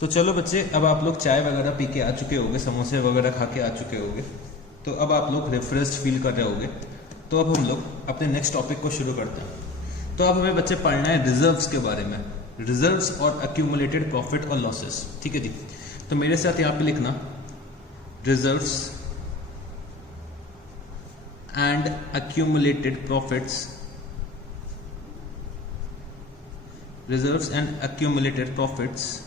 तो चलो बच्चे, अब आप लोग चाय वगैरह पी के आ चुके होंगे, समोसे वगैरह खा के आ चुके होंगे, तो अब आप लोग रिफ्रेश फील कर रहे होंगे। तो अब हम लोग अपने नेक्स्ट टॉपिक को शुरू करते हैं। तो अब हमें बच्चे पढ़ना है रिजर्व्स के बारे में, रिजर्व्स और एक्यूमुलेटेड प्रॉफिट और लॉसेस। ठीक है जी, तो मेरे साथ यहाँ पे लिखना reserves and accumulated profits, reserves and accumulated profits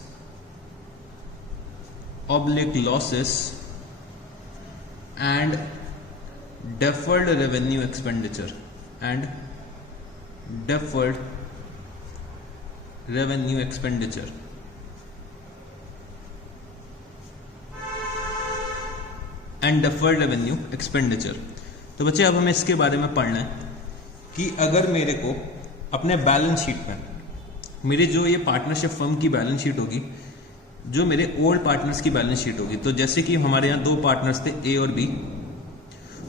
oblique losses and deferred revenue expenditure and deferred revenue expenditure। And deferred revenue expenditure। तो बच्चे अब हमें इसके बारे में पढ़ना है कि अगर मेरे को अपने बैलेंस शीट में मेरी जो ये पार्टनरशिप फर्म की बैलेंस शीट होगी, जो मेरे ओल्ड पार्टनर्स की बैलेंस शीट होगी, तो जैसे कि हमारे यहाँ दो पार्टनर्स थे ए और बी,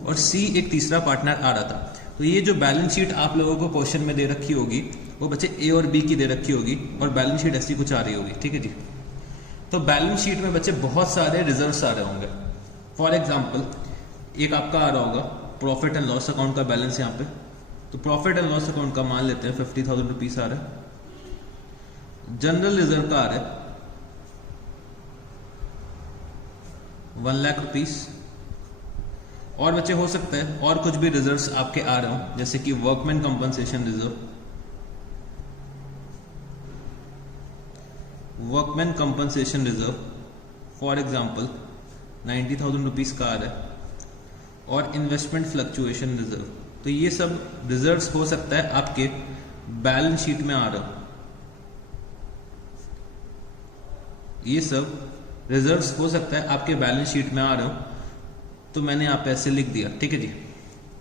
और सी एक तीसरा पार्टनर आ रहा था। तो ये जो बैलेंस शीट आप लोगों को क्वेश्चन में दे रखी होगी वो बच्चे ए और बी की दे रखी होगी, और बैलेंस शीट ऐसी कुछ आ रही होगी। ठीक है जी, तो बैलेंस शीट में बच्चे बहुत सारे रिजर्व्स आ रहे होंगे। फॉर एग्जाम्पल एक आपका आ रहा होगा प्रॉफिट एंड लॉस अकाउंट का बैलेंस यहाँ पे। तो प्रॉफिट एंड लॉस अकाउंट का मान लेते हैं 50,000 रुपीज आ रहा है। जनरल रिजर्व का आ रहा है 1 लाख रुपीस। और बच्चे हो सकता है और कुछ भी रिजर्व्स आपके आ रहे हो, जैसे कि workman compensation reserve, workman compensation reserve for example 90,000 rupees का आ रहा है, और इन्वेस्टमेंट फ्लक्चुएशन रिजर्व। तो ये सब रिजर्व्स हो सकता है आपके बैलेंस शीट में आ रहा हो, ये सब रिजर्व्स हो सकता है आपके बैलेंस शीट में आ रहे हो। तो मैंने यहाँ पे ऐसे लिख दिया। ठीक है जी,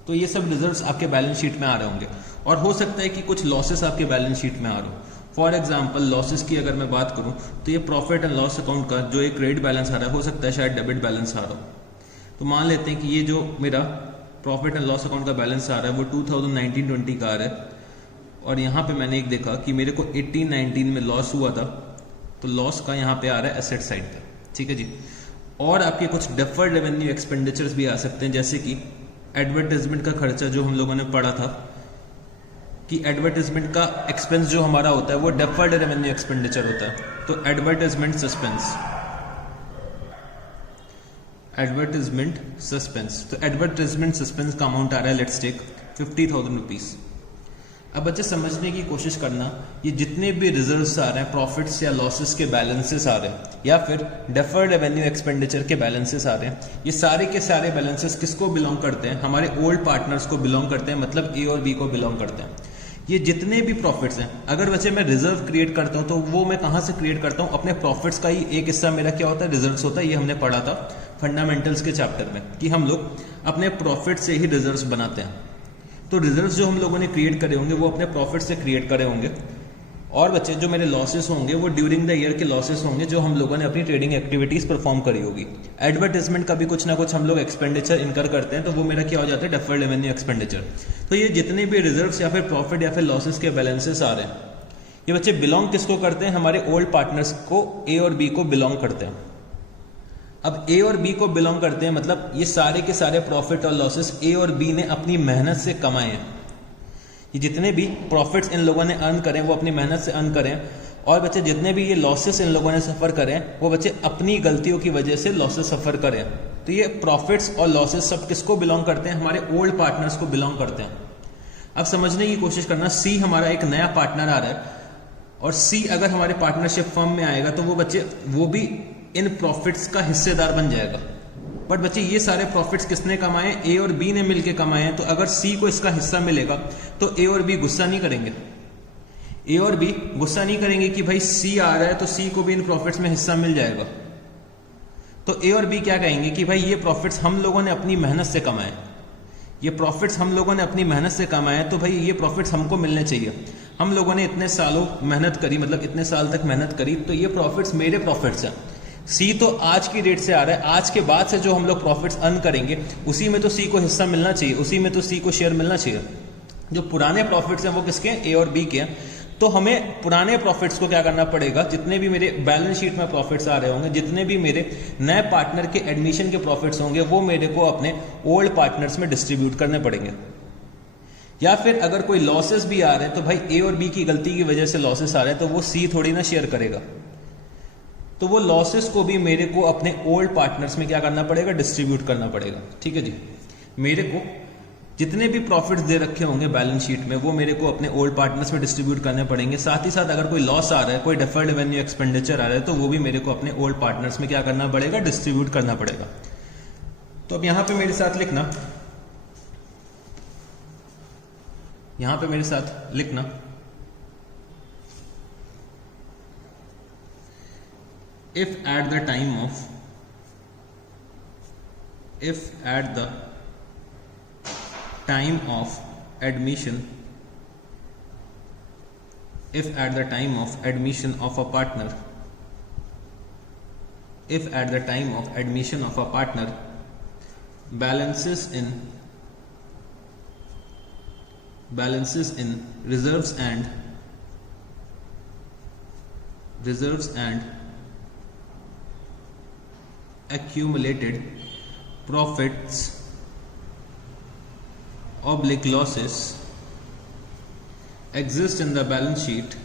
तो ये सब रिजर्व्स आपके बैलेंस शीट में आ रहे होंगे। और हो सकता है कि कुछ लॉसेस आपके बैलेंस शीट में आ रहे हो। फॉर एग्जांपल लॉसेस की अगर मैं बात करूं तो ये प्रॉफिट एंड लॉस अकाउंट का जो एक क्रेडिट बैलेंस आ रहा है, हो सकता है शायद डेबिट बैलेंस आ रहा हो। तो मान लेते हैं कि ये जो मेरा प्रॉफिट एंड लॉस अकाउंट का बैलेंस आ रहा है वो 2019-20 का आ रहा है, और यहाँ पे मैंने एक देखा कि मेरे को 18-19 में लॉस हुआ था, तो लॉस का यहाँ पे आ रहा है एसेट साइड पे। ठीक है जी, और आपके कुछ डेफर्ड रेवेन्यू एक्सपेंडिचर्स भी आ सकते हैं, जैसे कि एडवर्टाइजमेंट का खर्चा जो हम लोगों ने पढ़ा था कि एडवर्टाइजमेंट का एक्सपेंस जो हमारा होता है वो डेफर्ड रेवेन्यू एक्सपेंडिचर होता है। तो एडवर्टाइजमेंट सस्पेंस, एडवर्टाइजमेंट सस्पेंस, तो एडवर्टाइजमेंट सस्पेंस का अमाउंट आ रहा है लेट्स टेक 50,000 रुपीज। अब बच्चे समझने की कोशिश करना, ये जितने भी रिजर्व्स आ रहे हैं, प्रॉफिट्स या लॉसेस के बैलेंसेस आ रहे हैं, या फिर डेफर्ड रेवेन्यू एक्सपेंडिचर के बैलेंसेस आ रहे हैं, ये सारे के सारे बैलेंसेस किसको बिलोंग करते हैं? हमारे ओल्ड पार्टनर्स को बिलोंग करते हैं, मतलब ए और बी को बिलोंग करते हैं। ये जितने भी प्रॉफिट्स हैं, अगर बच्चे मैं रिजर्व क्रिएट करता हूँ तो वो मैं कहाँ से क्रिएट करता हूँ? अपने प्रॉफिट्स का ही एक हिस्सा मेरा क्या होता है? रिजर्व्स होता है। ये हमने पढ़ा था फंडामेंटल्स के चैप्टर में कि हम लोग अपने प्रॉफिट से ही रिजर्व्स बनाते हैं। तो रिजर्व्स जो हम लोगों ने क्रिएट करे होंगे वो अपने प्रॉफिट से क्रिएट करे होंगे। और बच्चे जो मेरे लॉसेस होंगे वो ड्यूरिंग द ईयर के लॉसेस होंगे जो हम लोगों ने अपनी ट्रेडिंग एक्टिविटीज परफॉर्म करी होगी। एडवर्टाइजमेंट का भी कुछ ना कुछ हम लोग एक्सपेंडिचर इनकर करते हैं, तो वो मेरा क्या हो जाता है? Deferred revenue expenditure. तो ये जितने भी रिजर्व्स या फिर प्रॉफिट या फिर लॉसेस के बैलेंसेस आ रहे हैं, ये बच्चे बिलोंग किसको करते हैं? हमारे ओल्ड पार्टनर्स को, ए और बी को बिलोंग करते हैं। अब ए और बी को बिलोंग करते हैं मतलब ये सारे के सारे प्रॉफिट और लॉसेस ए और बी ने अपनी मेहनत से कमाए हैं। ये जितने भी प्रॉफिट्स इन लोगों ने अर्न करें वो अपनी मेहनत से अर्न करें, और बच्चे जितने भी ये लॉसेस इन लोगों ने सफर करें वो बच्चे अपनी गलतियों की वजह से लॉसेस सफर करें। तो ये प्रॉफिट्स और लॉसेस सब किसको बिलोंग करते हैं? हमारे ओल्ड पार्टनर्स को बिलोंग करते हैं। अब समझने की कोशिश करना, सी हमारा एक नया पार्टनर आ रहा है, और सी अगर हमारे पार्टनरशिप फर्म में आएगा तो वो बच्चे वो भी इन प्रॉफिट्स का हिस्सेदार बन जाएगा। बट बच्चे ये सारे प्रॉफिट्स किसने कमाए? ए और बी ने मिलकर कमाए हैं। तो अगर सी को इसका हिस्सा मिलेगा तो ए और बी गुस्सा नहीं करेंगे। ए और बी गुस्सा नहीं करेंगे कि भाई सी आ रहा है तो सी को भी इन प्रॉफिट्स में हिस्सा मिल जाएगा। तो ए और बी क्या कहेंगे कि भाई ये प्रॉफिट्स हम लोगों ने अपनी मेहनत से कमाए, ये प्रॉफिट्स हम लोगों ने अपनी मेहनत से कमाए, तो भाई ये प्रॉफिट्स हमको मिलने चाहिए। हम लोगों ने इतने सालों मेहनत करी, मतलब इतने साल तक मेहनत करी, तो ये प्रॉफिट्स मेरे प्रॉफिट्स हैं। सी तो आज की डेट से आ रहा है, आज के बाद से जो हम लोग प्रॉफिट्स अर्न करेंगे उसी में तो सी को हिस्सा मिलना चाहिए, उसी में तो सी को शेयर मिलना चाहिए। जो पुराने प्रॉफिट्स हैं वो किसके? ए और बी के हैं। तो हमें पुराने प्रॉफिट्स को क्या करना पड़ेगा, जितने भी मेरे बैलेंस शीट में प्रॉफिट्स आ रहे होंगे, जितने भी मेरे नए पार्टनर के एडमिशन के प्रॉफिट्स होंगे, वो मेरे को अपने ओल्ड पार्टनर्स में डिस्ट्रीब्यूट करने पड़ेंगे। या फिर अगर कोई लॉसेस भी आ रहे हैं तो भाई ए और बी की गलती की वजह से लॉसेस आ रहे हैं, तो वो सी थोड़ी ना शेयर करेगा, तो वो लॉसेस को भी मेरे को अपने ओल्ड पार्टनर्स में क्या करना पड़ेगा, डिस्ट्रीब्यूट करना पड़ेगा। ठीक है जी, मेरे को जितने भी प्रॉफिट्स दे रखे होंगे बैलेंस शीट में, वो मेरे को अपने ओल्ड पार्टनर्स में डिस्ट्रीब्यूट करने पड़ेंगे। साथ ही साथ अगर कोई लॉस आ रहा है, कोई डिफर्ड रेवेन्यू एक्सपेंडिचर आ रहा है, तो वो भी मेरे को अपने ओल्ड पार्टनर्स में क्या करना पड़ेगा, डिस्ट्रीब्यूट करना पड़ेगा। तो अब यहां पे मेरे साथ लिखना, यहां पे मेरे साथ लिखना, if at the time of admission, if at the time of admission of a partner, if at the time of admission of a partner balances in reserves and accumulated profits oblique losses exist in the balance sheet,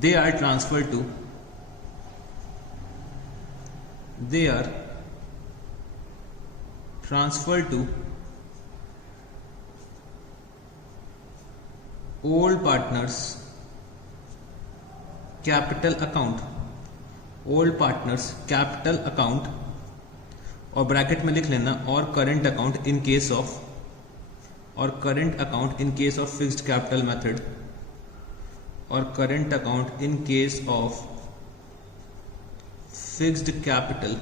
they are transferred to old partners capital account, old partners capital account, और bracket में लिख लेना और current account in case of, और current account in case of fixed capital method, और current account in case of fixed capital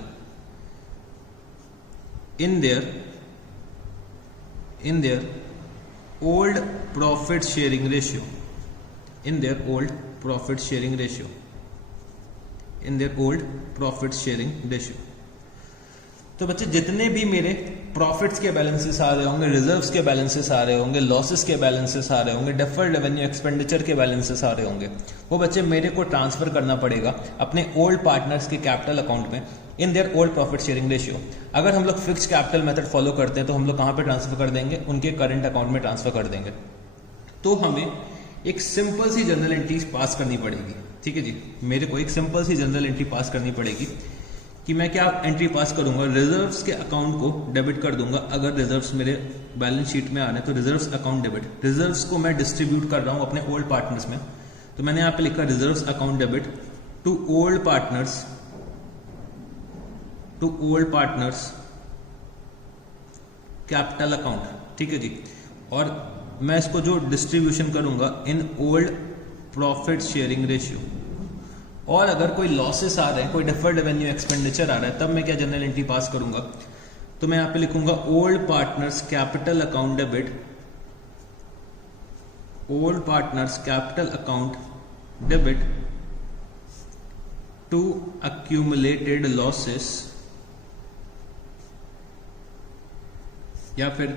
in their old profit sharing ratio, in their old profit sharing ratio, in their old profit sharing ratio. तो बच्चे जितने भी मेरे profits के balances आ रहे होंगे, reserves के बैलेंसेस आ रहे होंगे, लॉसेस के बैलेंसेस आ रहे होंगे, डेफर्ड रेवेन्यू एक्सपेंडिचर के बैलेंसेस आ रहे होंगे, वो बच्चे मेरे को ट्रांसफर करना पड़ेगा अपने ओल्ड पार्टनर्स के कैपिटल अकाउंट में in their old profit sharing ratio. अगर हम लोग फिक्स्ड कैपिटल मेथड फॉलो करते हैं तो हम लोग कहाँ पे ट्रांसफर कर देंगे, उनके करंट अकाउंट में ट्रांसफर कर देंगे। तो हमें एक सिंपल सी जनरल एंट्री पास करनी पड़ेगी। ठीक है जी, मेरे को एक सिंपल सी जनरल एंट्री पास करनी पड़ेगी कि मैं क्या एंट्री पास करूंगा, रिजर्व्स के अकाउंट को डेबिट कर दूंगा। अगर रिजर्व्स मेरे बैलेंस शीट में आ रहे हैं तो रिजर्व्स अकाउंट डेबिट, रिजर्व्स को मैं डिस्ट्रीब्यूट कर रहा हूं अपने ओल्ड पार्टनर्स में, तो मैंने यहां पे लिखा reserves account debit to old partners capital account. ठीक है जी, और मैं इसको जो डिस्ट्रीब्यूशन करूंगा in old profit sharing ratio. और अगर कोई लॉसेस आ रहे हैं, कोई डिफर्ड रेवेन्यू एक्सपेंडिचर आ रहा है, तब मैं क्या जनरल एंट्री पास करूंगा, तो मैं यहां पे लिखूंगा old partners capital account debit, old partners capital account debit to accumulated losses, या फिर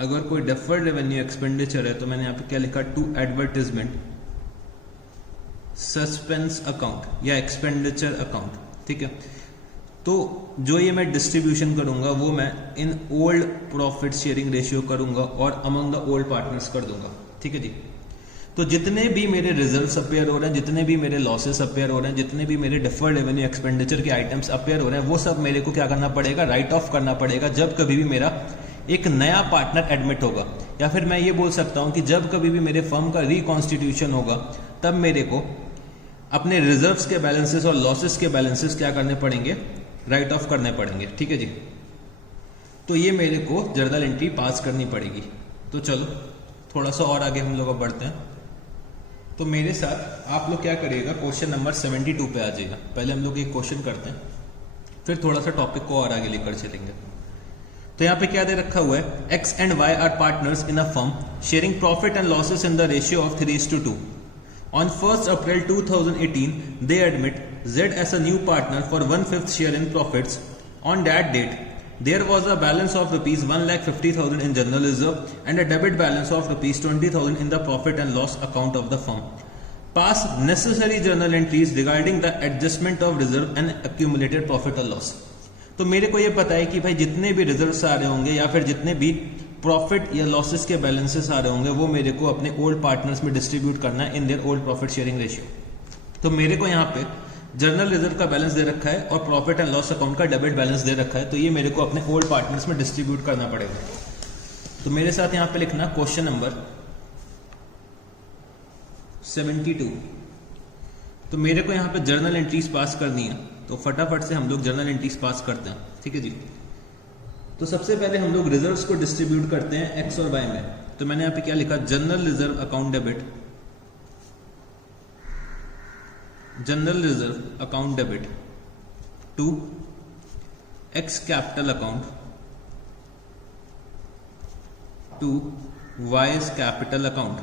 अगर कोई डिफर्ड रेवेन्यू एक्सपेंडिचर है तो मैंने यहां पे क्या लिखा, टू एडवर्टाइजमेंट सस्पेंस अकाउंट या एक्सपेंडिचर अकाउंट। ठीक है, तो जो ये मैं डिस्ट्रीब्यूशन करूंगा वो मैं इन ओल्ड प्रॉफिट शेयरिंग रेशियो करूंगा और अमंग द ओल्ड पार्टनर्स कर दूंगा। ठीक है जी, तो जितने भी मेरे रिजर्व्स अपेयर हो रहे हैं, जितने भी मेरे लॉसेस अपेयर हो रहे हैं, जितने भी मेरे डिफर्ड रेवेन्यू एक्सपेंडिचर के आइटम्स अपेयर हो रहे हैं, वो सब मेरे को क्या करना पड़ेगा, राइट ऑफ करना पड़ेगा जब कभी भी मेरा एक नया पार्टनर एडमिट होगा। या फिर मैं ये बोल सकता हूं कि जब कभी भी मेरे फर्म का रिकॉन्स्टिट्यूशन होगा, तब मेरे को अपने रिजर्व्स के बैलेंसेस और लॉसेस के बैलेंसेस क्या करने पड़ेंगे, राइट ऑफ करने पड़ेंगे। ठीक है जी, तो ये मेरे को जर्नल एंट्री पास करनी पड़ेगी। तो चलो थोड़ा सा और आगे हम लोग बढ़ते हैं। तो मेरे साथ आप लोग क्या करिएगा, क्वेश्चन नंबर 72 पे आ जाइएगा। पहले हम लोग एक क्वेश्चन करते हैं, फिर थोड़ा सा टॉपिक को और आगे लेकर चलेंगे। तो यहाँ पे क्या दे रखा हुआ है, X and Y are partners in a firm sharing profit and losses in the ratio of 3:2। On 1st April 2018, they admit Z as a new partner for 1/5 share in profits. On that date, there was a balance of rupees 1,50,000 in general reserve and a debit balance of rupees 20,000 in the profit and loss account of the firm. Pass necessary journal entries regarding the adjustment of reserve and accumulated profit or loss. तो मेरे को ये पता है कि भाई जितने भी रिजर्व्स आ रहे होंगे या फिर जितने भी प्रॉफिट या लॉसेस के बैलेंसेस आ रहे होंगे वो मेरे को अपने ओल्ड पार्टनर्स में डिस्ट्रीब्यूट करना है इन their old profit sharing ratio. तो मेरे को यहाँ पे जर्नल रिजर्व का बैलेंस दे रखा है और प्रॉफिट एंड लॉस अकाउंट का डेबिट बैलेंस दे रखा है, तो ये मेरे को अपने ओल्ड पार्टनर्स में डिस्ट्रीब्यूट करना पड़ेगा। तो मेरे साथ यहाँ पे लिखना क्वेश्चन नंबर 72। तो मेरे को यहाँ पे जर्नल एंट्रीज पास करनी है, तो फटाफट से हम लोग जर्नल एंट्रीज पास करते हैं। ठीक है जी। तो सबसे पहले हम लोग रिजर्व्स को डिस्ट्रीब्यूट करते हैं एक्स और वाई में। तो मैंने यहाँ पे क्या लिखा, general reserve account debit, general reserve account debit to X capital account to Y's capital account,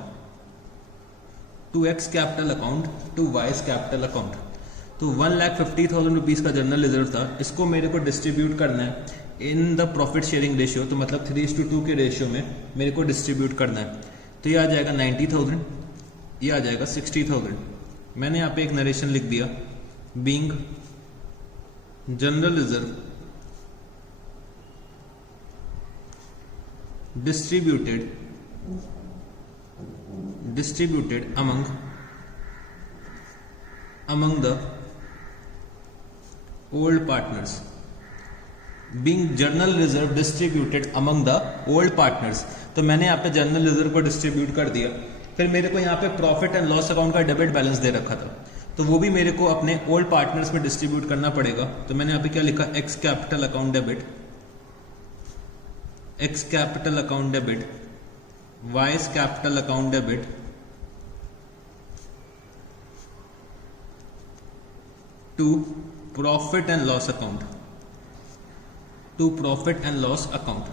to X capital account to Y's capital account. तो 1,50,000 रुपीज का जनरल रिजर्व था, इसको मेरे को डिस्ट्रीब्यूट करना है in the profit sharing ratio, तो मतलब 3:2 के रेशियो में मेरे को डिस्ट्रीब्यूट करना है। तो ये आ जाएगा 90,000, ये आ जाएगा 60,000। मैंने यहाँ पे एक नरेशन लिख दिया, being general reserve distributed among the old partners, being journal reserve distributed among the old partners। तो मैंने यहाँ पे जर्नल रिजर्व को डिस्ट्रीब्यूट कर दिया। फिर मेरे को यहाँ पे प्रॉफिट एंड लॉस अकाउंट का डेबिट बैलेंस दे रखा था, तो वो भी मेरे को अपने ओल्ड पार्टनर्स में डिस्ट्रीब्यूट करना पड़ेगा। तो मैंने यहाँ पे क्या लिखा, X capital account debit, X capital account debit, Y's capital account debit to profit and loss account, to profit and loss account.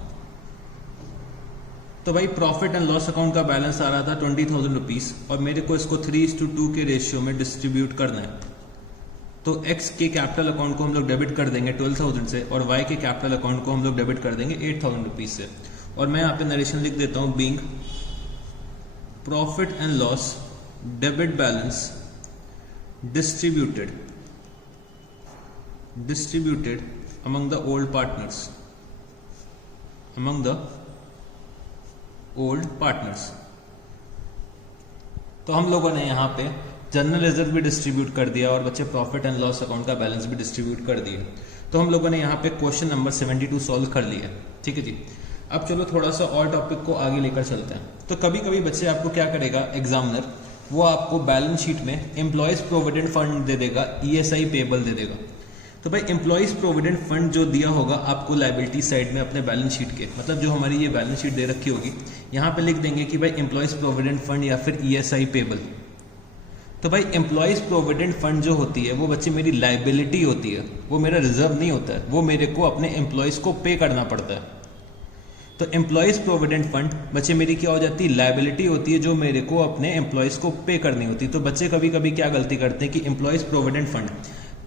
तो भाई प्रॉफिट एंड लॉस अकाउंट का बैलेंस आ रहा था 20,000 रुपीज और मेरे को इसको 3:2 के रेशियो में डिस्ट्रीब्यूट करना है। तो एक्स के कैपिटल अकाउंट को हम लोग डेबिट कर देंगे 12,000 से और वाई के कैपिटल अकाउंट को हम लोग डेबिट कर देंगे 8,000 रुपीज से। और मैं यहाँ पे नरेशन लिख देता हूँ, being profit and loss debit balance distributed among the old partners, among the old partners। तो हम लोगों ने यहाँ पे जनरल रिजर्व भी डिस्ट्रीब्यूट कर दिया और बच्चे प्रॉफिट एंड लॉस अकाउंट का बैलेंस भी डिस्ट्रीब्यूट कर दिए। तो हम लोगों ने यहाँ पे क्वेश्चन नंबर 72 सॉल्व कर लिया। ठीक है जी। अब चलो थोड़ा सा और टॉपिक को आगे लेकर चलते हैं। तो कभी कभी बच्चे आपको क्या करेगा एग्जामिनर, वो आपको बैलेंस शीट में एम्प्लॉयज प्रोविडेंट फंड दे देगा, ESI पेबल दे देगा। तो भाई एम्प्लॉयज प्रोविडेंट फंड जो दिया होगा आपको लायबिलिटी साइड में अपने बैलेंस शीट के, मतलब जो हमारी ये बैलेंस शीट दे रखी होगी, यहाँ पे लिख देंगे कि भाई एम्प्लॉयज प्रोविडेंट फंड या फिर ESI पेबल। तो भाई एम्प्लॉयज प्रोविडेंट फंड जो होती है वो बच्चे मेरी लायबिलिटी होती है, वो मेरा रिजर्व नहीं होता है, वो मेरे को अपने एम्प्लॉयज को पे करना पड़ता है। तो एम्प्लॉयज प्रोविडेंट फंड बच्चे मेरी क्या हो जाती है, लायबिलिटी होती है जो मेरे को अपने एम्प्लॉयज को पे करनी होती है। तो बच्चे कभी कभी क्या गलती करते हैं कि एम्प्लॉयज प्रोविडेंट फंड,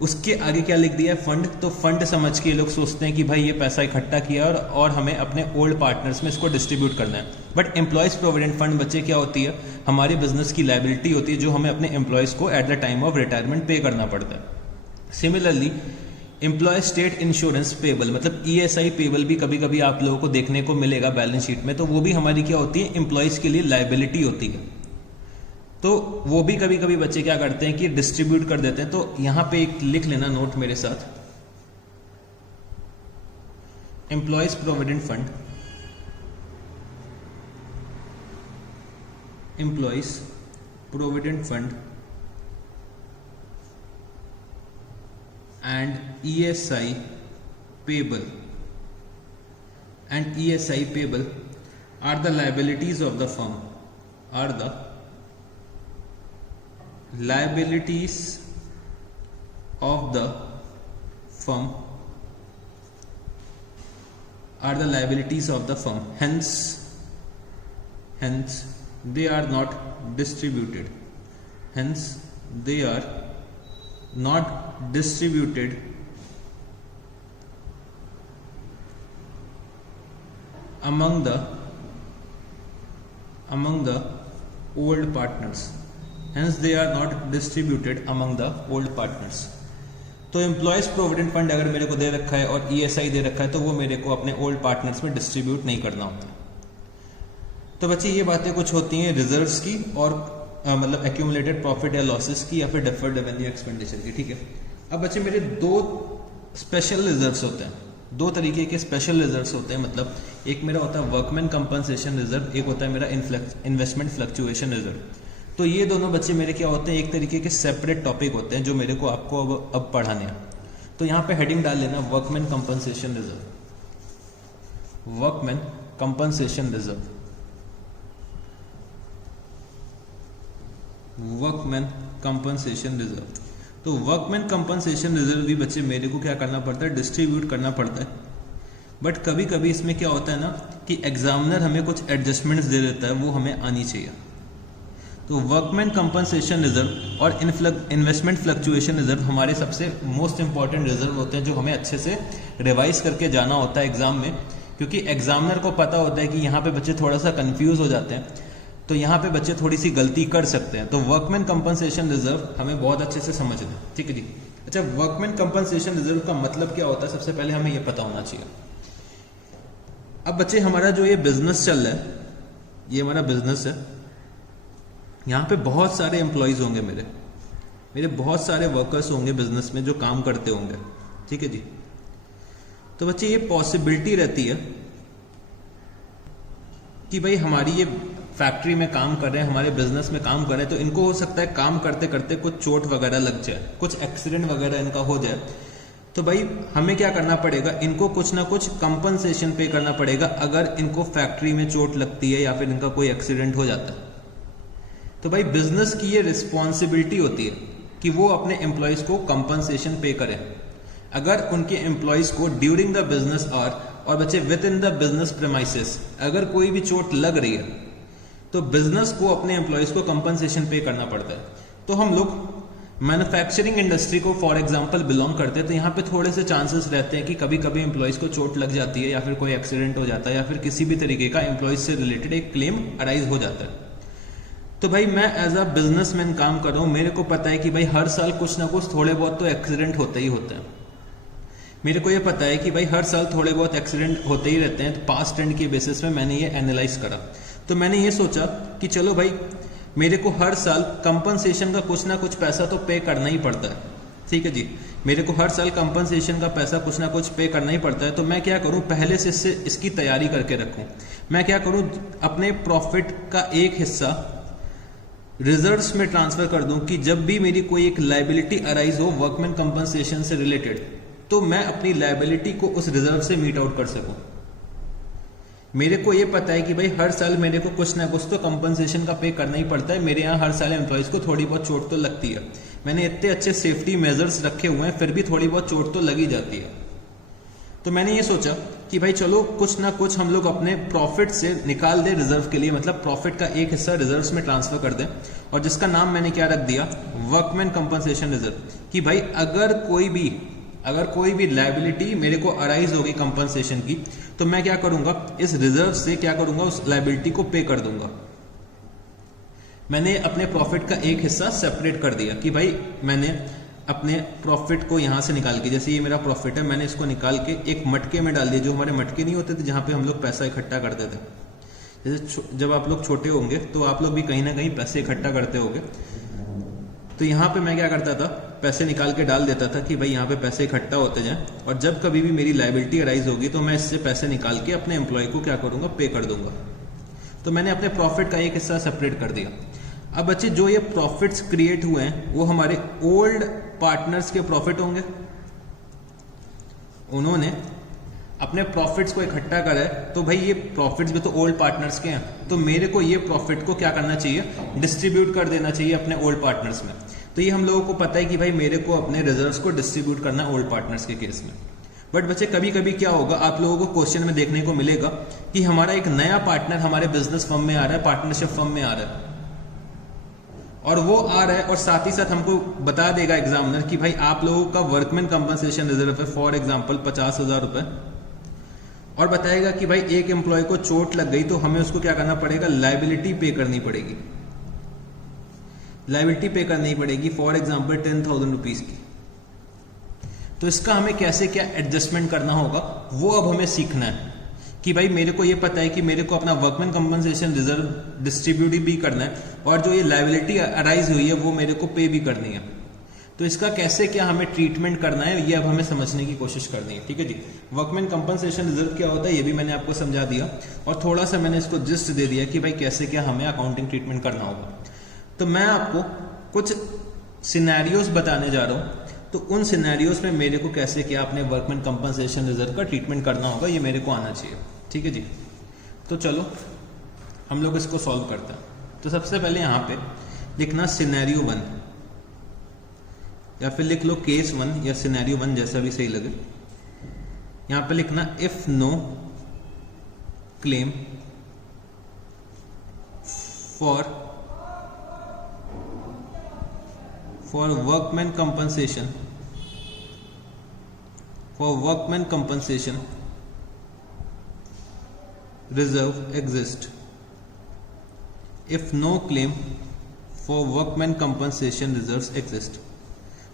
उसके आगे क्या लिख दिया है, फंड। तो फंड समझ के लोग सोचते हैं कि भाई ये पैसा इकट्ठा किया और हमें अपने ओल्ड पार्टनर्स में इसको डिस्ट्रीब्यूट करना है। बट एम्प्लॉयज प्रोविडेंट फंड बच्चे क्या होती है, हमारे बिजनेस की लायबिलिटी होती है जो हमें अपने एम्प्लॉयज को at the time of retirement pay करना पड़ता है। Similarly employee state insurance payable, मतलब ESI पेबल भी कभी कभी आप लोगों को देखने को मिलेगा बैलेंस शीट में। तो वो भी हमारी क्या होती है, एम्प्लॉयज के लिए लायबिलिटी होती है। तो वो भी कभी कभी बच्चे क्या करते हैं कि डिस्ट्रीब्यूट कर देते हैं। तो यहां पे एक लिख लेना नोट मेरे साथ, employees provident fund, employees provident fund and ESI payable are the liabilities of the firm, are the liabilities of the firm, are the liabilities of the firm, hence they are not distributed, hence they are not distributed among the old partners, hence they are not distributed among the old partners. तो employees provident fund अगर मेरे को दे रखा है और ESI दे रखा है तो वो मेरे को अपने ओल्ड पार्टनर्स में डिस्ट्रीब्यूट नहीं करना होता। तो बच्चे ये बातें कुछ होती हैं रिजर्व्स की और मतलब एक्यूमुलेटेड प्रॉफिट या लॉसेस की या फिर डिफर्ड रेवेन्यू एक्सपेंडिचर की, ठीक है। अब बच्चे मेरे दो स्पेशल रिजर्व्स होते हैं, दो तरीके के स्पेशल रिजर्व्स होते हैं। मतलब एक मेरा होता है वर्कमैन कंपनसेशन रिजर्व, एक होता है मेरा इन्वेस्टमेंट फ्लक्चुएशन रिजर्व। तो ये दोनों बच्चे मेरे क्या होते हैं, एक तरीके के सेपरेट टॉपिक होते हैं जो मेरे को आपको अब पढ़ाने हैं। तो यहाँ पे हेडिंग डाल लेना workman compensation reserve, workman compensation reserve, workman compensation reserve. तो वर्कमैन कंपनसेशन रिजर्व भी बच्चे मेरे को क्या करना पड़ता है, डिस्ट्रीब्यूट करना पड़ता है। बट कभी कभी इसमें क्या होता है ना कि एग्जामिनर हमें कुछ एडजस्टमेंट्स दे देता है, वो हमें आनी चाहिए। तो वर्कमैन कंपनसेशन रिजर्व और इन्वेस्टमेंट फ्लक्चुएशन रिजर्व हमारे सबसे मोस्ट इंपॉर्टेंट रिजर्व होते हैं जो हमें अच्छे से रिवाइज करके जाना होता है एग्जाम में, क्योंकि एग्जामिनर को पता होता है कि यहाँ पे बच्चे थोड़ा सा कंफ्यूज हो जाते हैं, तो यहाँ पे बच्चे थोड़ी सी गलती कर सकते हैं। तो वर्कमैन कंपनसेशन रिजर्व हमें बहुत अच्छे से समझना है, ठीक है जी। अच्छा, वर्कमैन कंपनसेशन रिजर्व का मतलब क्या होता है, सबसे पहले हमें यह पता होना चाहिए। अब बच्चे हमारा जो ये बिजनेस चल रहा है, ये हमारा बिजनेस है, यहाँ पे बहुत सारे एम्प्लॉयज होंगे, मेरे बहुत सारे वर्कर्स होंगे बिजनेस में जो काम करते होंगे, ठीक है जी। तो बच्चे ये पॉसिबिलिटी रहती है कि भाई हमारी ये फैक्ट्री में काम कर रहे हैं, हमारे बिजनेस में काम कर रहे हैं, तो इनको हो सकता है काम करते करते कुछ चोट वगैरह लग जाए, कुछ एक्सीडेंट वगैरह इनका हो जाए। तो भाई हमें क्या करना पड़ेगा, इनको कुछ ना कुछ कंपनसेशन पे करना पड़ेगा अगर इनको फैक्ट्री में चोट लगती है या फिर इनका कोई एक्सीडेंट हो जाता है। तो भाई बिजनेस की ये रिस्पॉन्सिबिलिटी होती है कि वो अपने एम्प्लॉयज को कंपनसेशन पे करें। अगर उनके एम्प्लॉयज को ड्यूरिंग द बिजनेस आवर और बच्चे with in the business premises अगर कोई भी चोट लग रही है तो बिजनेस को अपने एम्प्लॉयज को कंपनसेशन पे करना पड़ता है। तो हम लोग मैन्युफैक्चरिंग इंडस्ट्री को फॉर एग्जांपल बिलोंग करते हैं, तो यहाँ पे थोड़े से चांसेस रहते हैं कि कभी कभी एम्प्लॉयज को चोट लग जाती है या फिर कोई एक्सीडेंट हो जाता है या फिर किसी भी तरीके का एम्प्लॉयज से रिलेटेड एक क्लेम अराइज हो जाता है। तो भाई मैं एज अ बिजनेसमैन काम कर रहा हूँ, मेरे को पता है कि भाई हर साल कुछ ना कुछ थोड़े बहुत तो एक्सीडेंट होते ही होते हैं। मेरे को ये पता है कि भाई हर साल थोड़े बहुत एक्सीडेंट होते ही रहते हैं। तो पास्ट ट्रेंड के बेसिस में मैंने ये एनालाइज करा, तो मैंने ये सोचा कि चलो भाई मेरे को हर साल कंपनसेशन का कुछ ना कुछ पैसा तो पे करना ही पड़ता है, ठीक है जी। मेरे को हर साल कंपनसेशन का पैसा कुछ ना कुछ पे करना ही पड़ता है। तो मैं क्या करूं, पहले से इसकी तैयारी करके रखूं। मैं क्या करूं, अपने प्रॉफिट का एक हिस्सा रिजर्व्स में ट्रांसफर कर दूं कि जब भी मेरी कोई एक लायबिलिटी अराइज हो वर्कमैन कंपनसेशन से रिलेटेड, तो मैं अपनी लायबिलिटी को उस रिजर्व से मीट आउट कर सकूं। मेरे को ये पता है कि भाई हर साल मेरे को कुछ ना कुछ तो कंपनसेशन का पे करना ही पड़ता है। मेरे यहाँ हर साल एम्प्लॉयज को थोड़ी बहुत चोट तो लगती है। मैंने इतने अच्छे सेफ्टी मेजर्स रखे हुए हैं, फिर भी थोड़ी बहुत चोट तो लगी जाती है। तो मैंने ये सोचा कि भाई चलो कुछ ना कुछ हम लोग अपने प्रॉफिट से निकाल दें रिजर्व के लिए, मतलब प्रॉफिट का एक हिस्सा रिजर्व्स में ट्रांसफर कर दें, और जिसका नाम मैंने क्या रख दिया, वर्कमैन कंपनसेशन रिजर्व। कि भाई अगर कोई भी लायबिलिटी मेरे को अराइज होगी कंपनसेशन की, तो मैं क्या करूंगा, इस रिजर्व से क्या करूंगा, उस लायबिलिटी को पे कर दूंगा। मैंने अपने प्रॉफिट का एक हिस्सा सेपरेट कर दिया कि भाई मैंने अपने प्रॉफिट को यहां से निकाल के, जैसे ये मेरा प्रॉफिट है, मैंने इसको निकाल के एक मटके में डाल दिया। जो हमारे मटके नहीं होते थे जहां पे हम लोग पैसा इकट्ठा करते थे, जैसे जब आप लोग छोटे होंगे तो आप लोग भी कहीं ना कहीं पैसे इकट्ठा करते होंगे। तो यहाँ पे मैं क्या करता था, पैसे निकाल के डाल देता था कि भाई यहाँ पे पैसे इकट्ठा होते जाएं, और जब कभी भी मेरी लायबिलिटी अराइज होगी तो मैं इससे पैसे निकाल के अपने एम्प्लॉय को क्या करूंगा, पे कर दूंगा। तो मैंने अपने प्रॉफिट का एक हिस्सा सेपरेट कर दिया। अब बच्चे जो ये प्रॉफिट्स क्रिएट हुए हैं वो हमारे ओल्ड पार्टनर्स के प्रॉफिट होंगे। उन्होंने अपने प्रॉफिट्स को इकट्ठा करा है, तो भाई ये प्रॉफिट्स भी तो ओल्ड पार्टनर्स के हैं, तो मेरे को ये प्रॉफिट को क्या करना चाहिए, डिस्ट्रीब्यूट कर देना चाहिए अपने ओल्ड पार्टनर्स में। तो ये हम लोगों को पता है कि भाई मेरे को अपने रिजर्व्स को डिस्ट्रीब्यूट करना ओल्ड पार्टनर्स के केस में। बट बच्चे कभी कभी क्या होगा, आप लोगों को क्वेश्चन में देखने को मिलेगा कि हमारा एक नया पार्टनर हमारे बिजनेस फर्म में आ रहा है, पार्टनरशिप फर्म में आ रहा है। और वो आ रहा है और साथ ही साथ हमको बता देगा एग्जामिनर कि भाई आप लोगों का वर्कमैन कंपनसेशन रिजर्व है फॉर एग्जांपल 50,000 रुपए, और बताएगा कि भाई एक एम्प्लॉय को चोट लग गई तो हमें उसको क्या करना पड़ेगा, लाइबिलिटी पे करनी पड़ेगी, लाइबिलिटी पे करनी पड़ेगी फॉर एग्जांपल 10,000 रुपीज की। तो इसका हमें कैसे क्या एडजस्टमेंट करना होगा वो अब हमें सीखना है कि भाई मेरे को ये पता है कि मेरे को अपना वर्कमैन कंपनसेशन रिजर्व डिस्ट्रीब्यूट भी करना है और जो ये लायबिलिटी अराइज हुई है वो मेरे को पे भी करनी है। तो इसका कैसे क्या हमें ट्रीटमेंट करना है ये अब हमें समझने की कोशिश करनी है। ठीक है जी, वर्कमैन कंपनसेशन रिजर्व क्या होता है ये भी मैंने आपको समझा दिया और थोड़ा सा मैंने इसको जिस्ट दे दिया कि भाई कैसे क्या हमें अकाउंटिंग ट्रीटमेंट करना होगा। तो मैं आपको कुछ सिनेरियोस बताने जा रहा हूं, तो उन सिनेरियोस में मेरे को कैसे क्या अपने वर्कमैन कंपनसेशन रिजर्व का ट्रीटमेंट करना होगा ये मेरे को आना चाहिए। ठीक है जी, तो चलो हम लोग इसको सॉल्व करते हैं। तो सबसे पहले यहाँ पे लिखना सिनेरियो 1 या फिर लिख लो केस 1 या सिनेरियो 1 जैसा भी सही लगे। यहाँ पे लिखना if no claim for workman compensation reserve exist. If no claim for workman compensation reserves exist.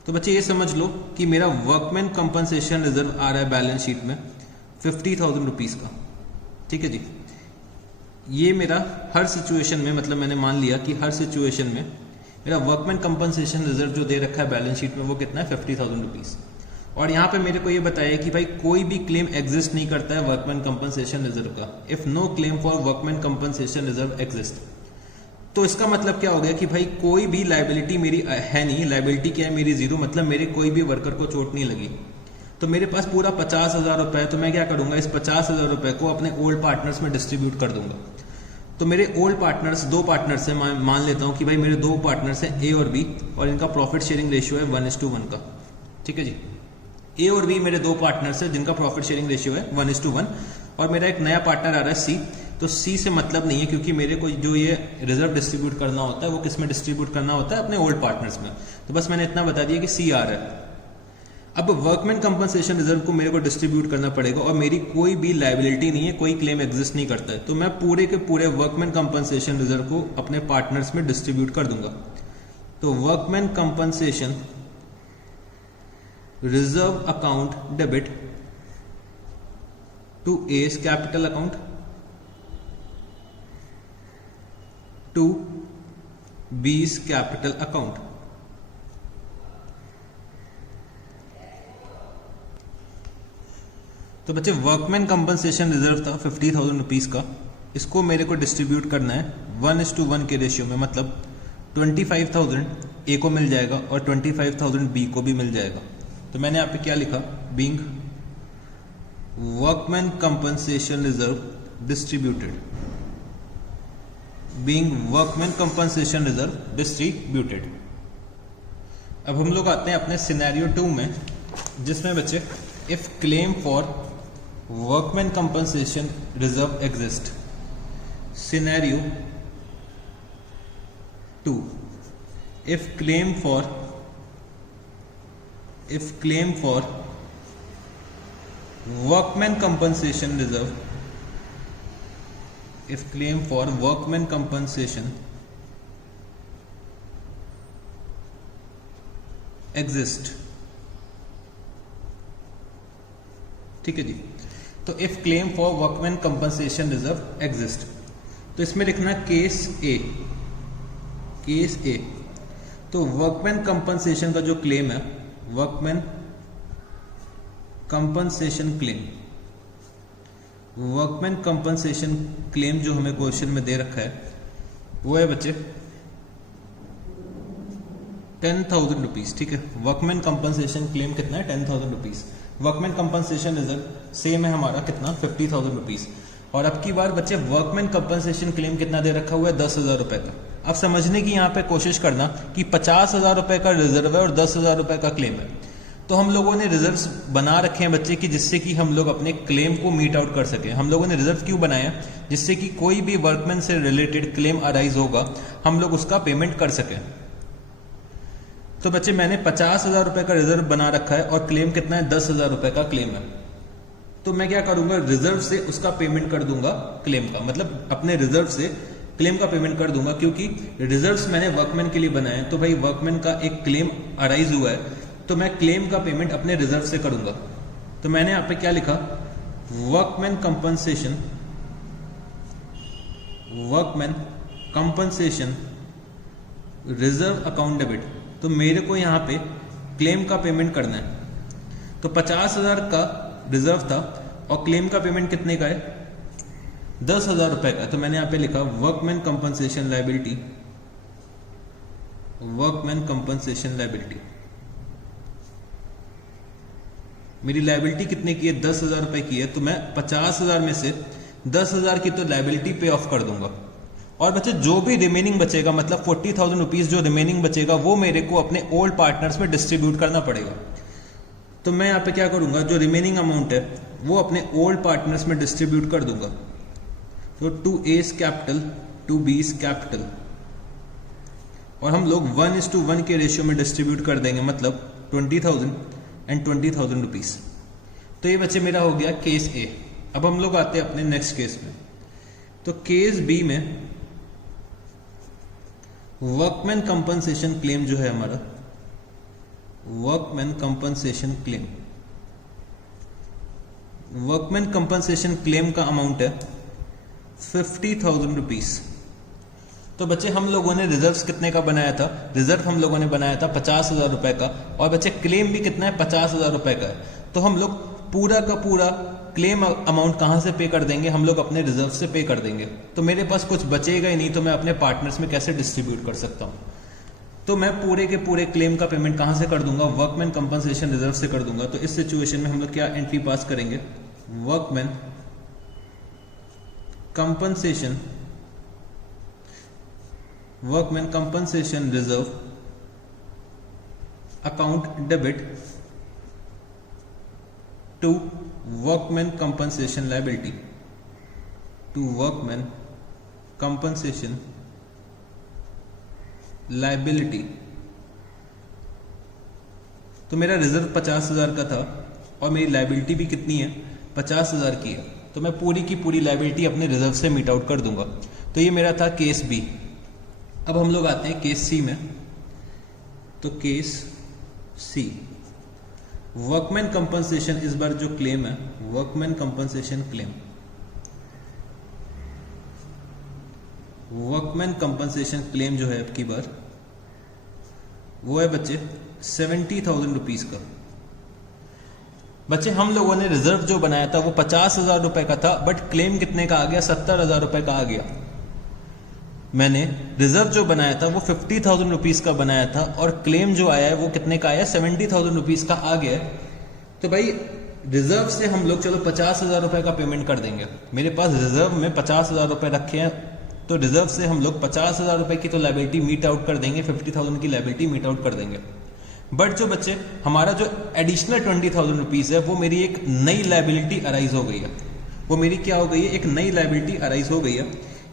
तो बच्चे ये समझ लो कि मेरा वर्कमैन कंपनसेशन रिजर्व आ रहा है बैलेंस शीट में 50,000 रुपीज का। ठीक है जी, ये मेरा हर सिचुएशन में, मतलब मैंने मान लिया कि हर सिचुएशन में मेरा वर्कमैन कंपनसेशन रिजर्व जो दे रखा है बैलेंस शीट में वो कितना है 50,000 रुपीज। और यहाँ पे मेरे को ये बताया कि भाई कोई भी क्लेम एग्जिस्ट नहीं करता है वर्कमैन कंपनसेशन रिजर्व का। If no claim for workman compensation reserve exist, तो इसका मतलब क्या हो गया कि भाई कोई भी लाइबिलिटी मेरी है नहीं। लाइबिलिटी क्या है मेरी जीरो, मतलब मेरे कोई भी वर्कर को चोट नहीं लगी। तो मेरे पास पूरा 50,000 रुपए है, तो मैं क्या करूंगा, इस 50,000 रुपए को अपने ओल्ड पार्टनर्स में डिस्ट्रीब्यूट कर दूंगा। तो मेरे ओल्ड पार्टनर्स, दो पार्टनर्स हैं, मान लेता हूं कि भाई मेरे दो पार्टनर्स हैं ए और बी, और इनका प्रॉफिट शेयरिंग रेशियो है 1:1 का। ठीक है जी, ए और बी मेरे दो पार्टनर्स हैं जिनका प्रॉफिट शेयरिंग रेशियो है 1:1, और मेरा एक नया पार्टनर आ रहा है सी। तो सी से मतलब नहीं है क्योंकि मेरे को जो ये रिजर्व डिस्ट्रीब्यूट करना होता है वो किस में डिस्ट्रीब्यूट करना होता है, अपने ओल्ड पार्टनर्स में। तो बस मैंने इतना बता दिया कि सी आ रहा है। अब वर्कमैन कंपनसेशन रिजर्व को मेरे को डिस्ट्रीब्यूट करना पड़ेगा और मेरी कोई भी लायबिलिटी नहीं है, कोई क्लेम एग्जिस्ट नहीं करता है। तो मैं पूरे के पूरे वर्कमैन कंपनसेशन रिजर्व को अपने पार्टनर्स में डिस्ट्रीब्यूट कर दूंगा। तो workman compensation reserve account debit to A's capital account to B's capital account. तो बच्चे वर्कमैन कंपनसेशन रिजर्व था 50,000 रुपीज का, इसको मेरे को डिस्ट्रीब्यूट करना है 1:1 के रेशियो में, मतलब 25,000 ए को मिल जाएगा और 25,000 बी को भी मिल जाएगा। तो मैंने यहाँ पे क्या लिखा, being workman compensation reserve distributed, being workman compensation reserve distributed. अब हम लोग आते हैं अपने सिनेरियो 2 में, जिसमें बच्चे if claim for workman compensation reserve exist. Scenario 2, if claim for workman compensation reserve, if claim for workman compensation exist। ठीक है जी, तो if claim for workman compensation reserve exist, तो इसमें लिखना केस ए। केस ए, तो वर्कमैन कंपनसेशन का जो claim है, workman compensation claim, workman compensation claim जो हमें क्वेश्चन में दे रखा है वो है बच्चे 10,000 रुपीज। ठीक है, वर्कमैन कंपनसेशन क्लेम कितना है 10,000 rupees. Workman compensation reserve same है हमारा कितना 50,000 रुपीज। और अब की बार बच्चे वर्कमैन कंपनसेशन क्लेम कितना दे रखा हुआ है 10,000 रुपए का। अब समझने की यहाँ पे कोशिश करना कि 50,000 रुपए का रिजर्व है और 10,000 रुपए का क्लेम है। तो हम लोगों ने रिजर्व्स बना रखे हैं बच्चे कि जिससे कि हम लोग अपने क्लेम को मीट आउट कर सकें। हम लोगों ने रिजर्व क्यों बनाया? जिससे कि कोई भी वर्कमैन से रिलेटेड क्लेम अराइज होगा हम लोग उसका पेमेंट कर सकें। तो बच्चे मैंने 50,000 रुपए का रिजर्व बना रखा है और क्लेम कितना है? 10,000 रुपए का क्लेम है। तो मैं क्या करूंगा, रिजर्व से उसका पेमेंट कर दूंगा क्लेम का, मतलब अपने रिजर्व से क्लेम का पेमेंट कर दूंगा, क्योंकि रिजर्व्स मैंने वर्कमैन के लिए बनाए। तो भाई वर्कमैन का एक क्लेम अराइज हुआ है तो मैं क्लेम का पेमेंट अपने रिजर्व से करूंगा। तो मैंने यहां पे क्या लिखा, workman compensation reserve account debit. तो मेरे को यहां पे क्लेम का पेमेंट करना है। तो 50,000 का रिजर्व था और क्लेम का पेमेंट कितने का है? 10,000 रुपए का। तो मैंने यहां पे लिखा workman compensation liability, workman compensation liability. मेरी लायबिलिटी कितने की है? 10,000 रुपए की है। तो मैं 50,000 में से 10,000 की तो लायबिलिटी पे ऑफ कर दूंगा और बच्चे जो भी रिमेनिंग बचेगा, मतलब 40,000 रुपीज जो रिमेनिंग बचेगा वो मेरे को अपने ओल्ड पार्टनर्स में डिस्ट्रीब्यूट करना पड़ेगा। तो मैं यहाँ पे क्या करूंगा, जो रिमेनिंग अमाउंट है वो अपने ओल्ड पार्टनर्स में डिस्ट्रीब्यूट कर दूंगा। तो 2A's कैपिटल 2B's कैपिटल, और हम लोग 1:1 के रेशियो में डिस्ट्रीब्यूट कर देंगे, मतलब 20,000 एंड 20,000 रुपीज। तो ये बच्चे मेरा हो गया केस ए। अब हम लोग आते हैं अपने नेक्स्ट केस में। तो केस बी में वर्कमैन कंपनसेशन क्लेम जो है हमारा, workman compensation claim, workman compensation claim का अमाउंट है 50,000 रुपीज। तो बच्चे हम लोगों ने रिजर्व्स कितने का बनाया था? रिजर्व हम लोगों ने बनाया था 50,000 रुपए का, और बच्चे क्लेम भी कितना है? 50,000 रुपए का है। तो हम लोग पूरा का पूरा क्लेम अमाउंट कहां से पे कर देंगे? हम लोग अपने रिजर्व से पे कर देंगे। तो मेरे पास कुछ बचेगा ही नहीं, तो मैं अपने पार्टनर्स में कैसे डिस्ट्रीब्यूट कर सकता हूं? तो मैं पूरे के पूरे क्लेम का पेमेंट कहां से कर दूंगा? वर्कमैन कंपनसेशन रिजर्व से कर दूंगा। तो इस सिचुएशन में हम लोग क्या एंट्री पास करेंगे? Workman compensation reserve account debit to workman compensation liability, to workman compensation liability. तो मेरा रिजर्व 50,000 का था और मेरी लायबिलिटी भी कितनी है? 50,000 की है। तो मैं पूरी की पूरी लायबिलिटी अपने रिजर्व से मीट आउट कर दूंगा। तो ये मेरा था केस बी। अब हम लोग आते हैं केस सी में। तो केस सी, वर्कमैन कंपनसेशन, इस बार जो क्लेम है workman compensation claim, workman compensation claim जो है अब की बार वो है बच्चे 70,000 रुपीज का। बच्चे हम लोगों ने रिजर्व जो बनाया था वो 50,000 रुपए का था, बट क्लेम कितने का आ गया? 70,000 रुपए का आ गया। मैंने रिजर्व जो बनाया था वो 50,000 रुपीज का बनाया था और क्लेम जो आया है वो कितने का आया? 70,000 रुपीज का आ गया। तो भाई रिजर्व से हम लोग चलो 50,000 रुपए का पेमेंट कर देंगे। मेरे पास रिजर्व में 50,000 रुपए रखे हैं, तो रिजर्व से हम लोग 50,000 रुपए की तो लायबिलिटी मीट आउट कर देंगे, 50,000 की लायबिलिटी मीट आउट कर देंगे। बट जो बच्चे हमारा जो एडिशनल 20,000 रुपीज है वो मेरी एक नई लायबिलिटी अराइज हो गई है। वो मेरी क्या हो गई है? एक नई लायबिलिटी अराइज हो गई है।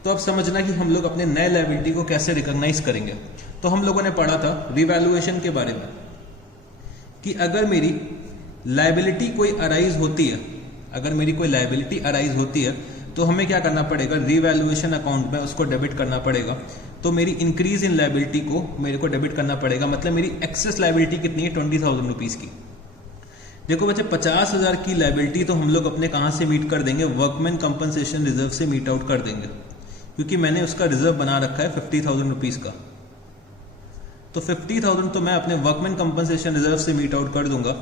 तो अब समझना कि हम लोग अपने नए लायबिलिटी को कैसे रिकॉग्नाइज करेंगे। तो हम लोगों ने पढ़ा था रिवैल्यूएशन के बारे में कि अगर मेरी लायबिलिटी कोई अराइज होती है, अगर मेरी कोई लायबिलिटी अराइज होती है तो हमें क्या करना पड़ेगा? रिवैल्यूएशन अकाउंट में उसको डेबिट करना पड़ेगा। तो मेरी इंक्रीज इन लायबिलिटी को मेरे को डेबिट करना पड़ेगा, मतलब मेरी एक्सेस लायबिलिटी कितनी है? 20,000 रुपीज की। देखो बच्चे 50,000 की लायबिलिटी तो हम लोग अपने कहां से मीट कर देंगे? वर्कमैन कंपनसेशन रिजर्व से मीट आउट कर देंगे, क्योंकि मैंने उसका रिजर्व बना रखा है 50,000 रुपीज का। तो 50,000 तो मैं अपने वर्कमैन कंपनसेशन रिजर्व से मीट आउट कर दूंगा।